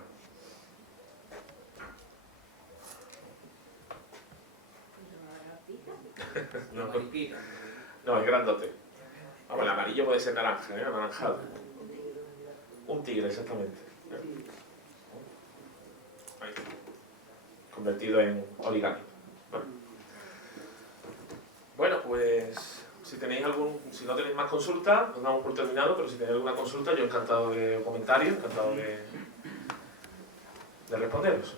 No, es grandote. Vamos, el amarillo puede ser naranja, anaranjado. Un tigre, exactamente. haiku convertido en origami. Bueno, pues si no tenéis más consultas, nos damos por terminado, pero si tenéis alguna consulta, yo encantado de comentarios, encantado de responderos.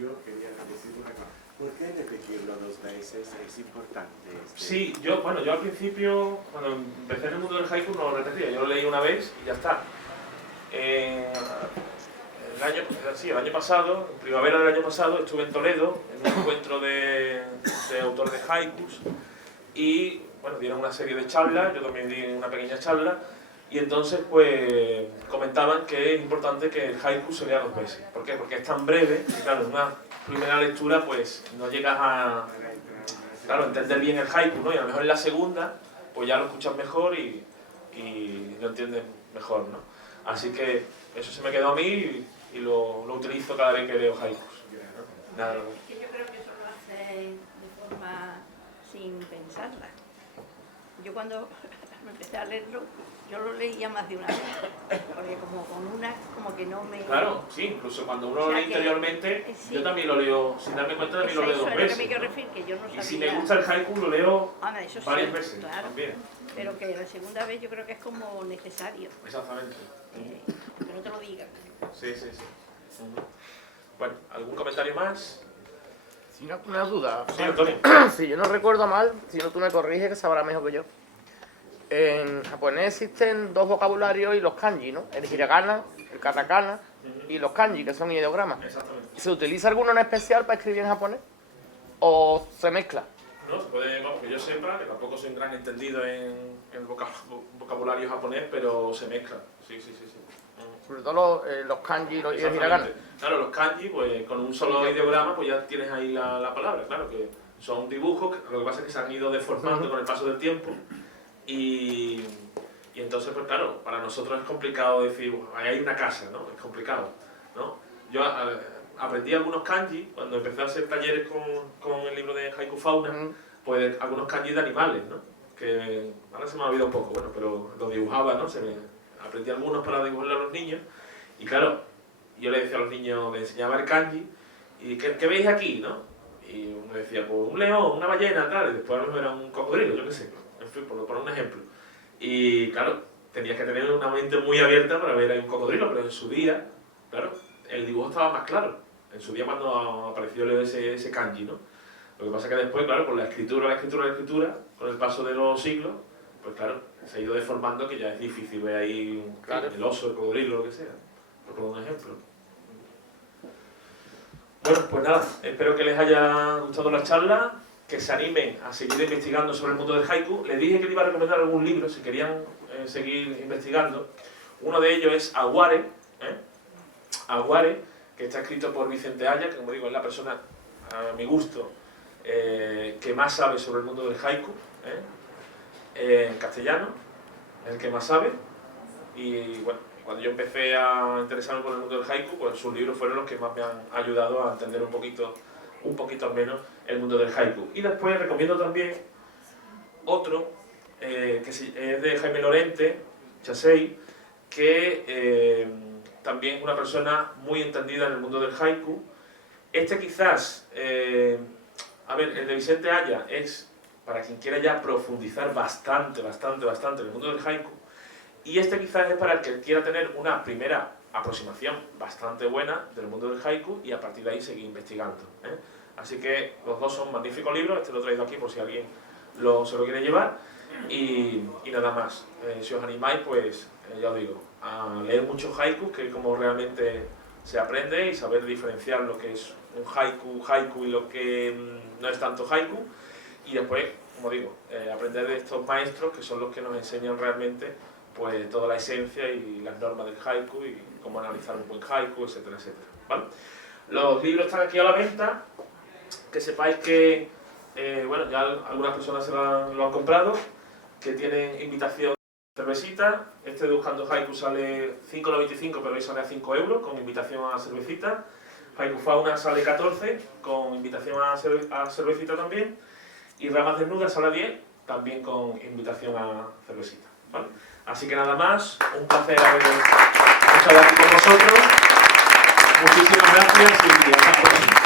Yo quería decir una cosa. ¿Por qué repetirlo 2 veces es importante? Sí, yo al principio, cuando empecé en el mundo del haiku, no lo repetía. Yo lo leí una vez y ya está. El año pasado, en primavera del año pasado, estuve en Toledo en un encuentro de autores de haikus y bueno, dieron una serie de charlas, yo también di una pequeña charla y entonces pues comentaban que es importante que el haiku se lea 2 veces. ¿Por qué? Porque es tan breve y claro, en una primera lectura pues no llegas a entender bien el haiku, ¿no? Y a lo mejor en la segunda pues ya lo escuchas mejor y lo entiendes mejor, ¿no? Así que eso se me quedó a mí y lo utilizo cada vez que leo haikus. Nada. Es que yo creo que eso lo hace de forma sin pensarla. Yo cuando me empecé a leerlo, yo lo leía más de una vez, porque como que no me... Claro, sí, incluso cuando uno lo lee interiormente, sí. Yo también lo leo, sin darme cuenta también lo leo 2 veces. Eso es lo que me quiero referir, que yo no sabía... Y si me gusta el haiku lo leo varias veces, claro. También. Pero que la segunda vez yo creo que es como necesario. Exactamente. Que no te lo digan. Sí. Bueno, ¿algún comentario más? Si no, una duda. Sí, Antonio. Si yo no recuerdo mal, si no tú me corriges, que sabrás mejor que yo. En japonés existen 2 vocabularios y los kanji, ¿no? El hiragana, el katakana y los kanji, que son ideogramas. Exactamente. ¿Se utiliza alguno en especial para escribir en japonés? ¿O se mezcla? No, se puede, vamos, que yo sepa, que tampoco soy un gran entendido en el vocabulario japonés, pero se mezcla. Sí. Sobre todo los kanji y el hiragana. Claro, los kanji, pues con un solo ideograma, pues ya tienes ahí la palabra, claro, que son dibujos, lo que pasa es que se han ido deformando con el paso del tiempo. Y entonces, pues claro, para nosotros es complicado decir, ahí hay una casa, ¿no? Es complicado, ¿no? Yo aprendí algunos kanji, cuando empecé a hacer talleres con el libro de Haiku Fauna, pues algunos kanji de animales, ¿no? Que ahora se me ha olvidado un poco, bueno, pero lo dibujaba, ¿no? Aprendí algunos para dibujarle a los niños, y claro, yo le decía a los niños, les enseñaba el kanji, y ¿qué veis aquí, no? Y uno decía, pues un león, una ballena, tal, y después a lo mejor era un cocodrilo, yo qué sé, en fin, por un ejemplo. Y claro, tenías que tener una mente muy abierta para ver ahí un cocodrilo, pero en su día, claro, el dibujo estaba más claro. En su día cuando apareció ese kanji, ¿no? Lo que pasa es que después, claro, con la escritura, con el paso de los siglos, pues claro, se ha ido deformando que ya es difícil ver ahí el oso, el cocodrilo, lo que sea. Por un ejemplo. Bueno, pues nada, espero que les haya gustado la charla, que se animen a seguir investigando sobre el mundo del haiku. Les dije que les iba a recomendar algún libro si querían seguir investigando. Uno de ellos es Aware, que está escrito por Vicente Aya, que como digo es la persona, a mi gusto, que más sabe sobre el mundo del haiku, en castellano, el que más sabe. Y bueno, cuando yo empecé a interesarme por el mundo del haiku, pues sus libros fueron los que más me han ayudado a entender un poquito al menos el mundo del haiku. Y después recomiendo también otro, que es de Jaime Lorente, Chasei, que también es una persona muy entendida en el mundo del haiku. Este quizás, a ver, el de Vicente Aya es para quien quiera ya profundizar bastante en el mundo del haiku, y este quizás es para el que quiera tener una primera aproximación bastante buena del mundo del haiku y a partir de ahí seguir investigando, Así que los dos son magníficos libros, este lo he traído aquí por si alguien se lo quiere llevar, y nada más. Si os animáis, pues ya os digo, a leer muchos haikus, que es como realmente se aprende, y saber diferenciar lo que es un haiku y lo que no es tanto haiku, y después, como digo, aprender de estos maestros que son los que nos enseñan realmente pues toda la esencia y las normas del haiku y cómo analizar un buen haiku, etcétera, etcétera, ¿vale? Los libros están aquí a la venta, que sepáis que, bueno, ya algunas personas lo han comprado, que tienen invitación de cervecita. Este de Buscando Haiku sale 5,95, pero hoy sale a 5 euros con invitación a cervecita. Haiku Fauna sale 14 con invitación a cervecita también. Y Ramas Desnudas sale a 10 también con invitación a cervecita, ¿vale? Así que nada más, un placer haber estado aquí con vosotros. Muchísimas gracias y hasta la próxima.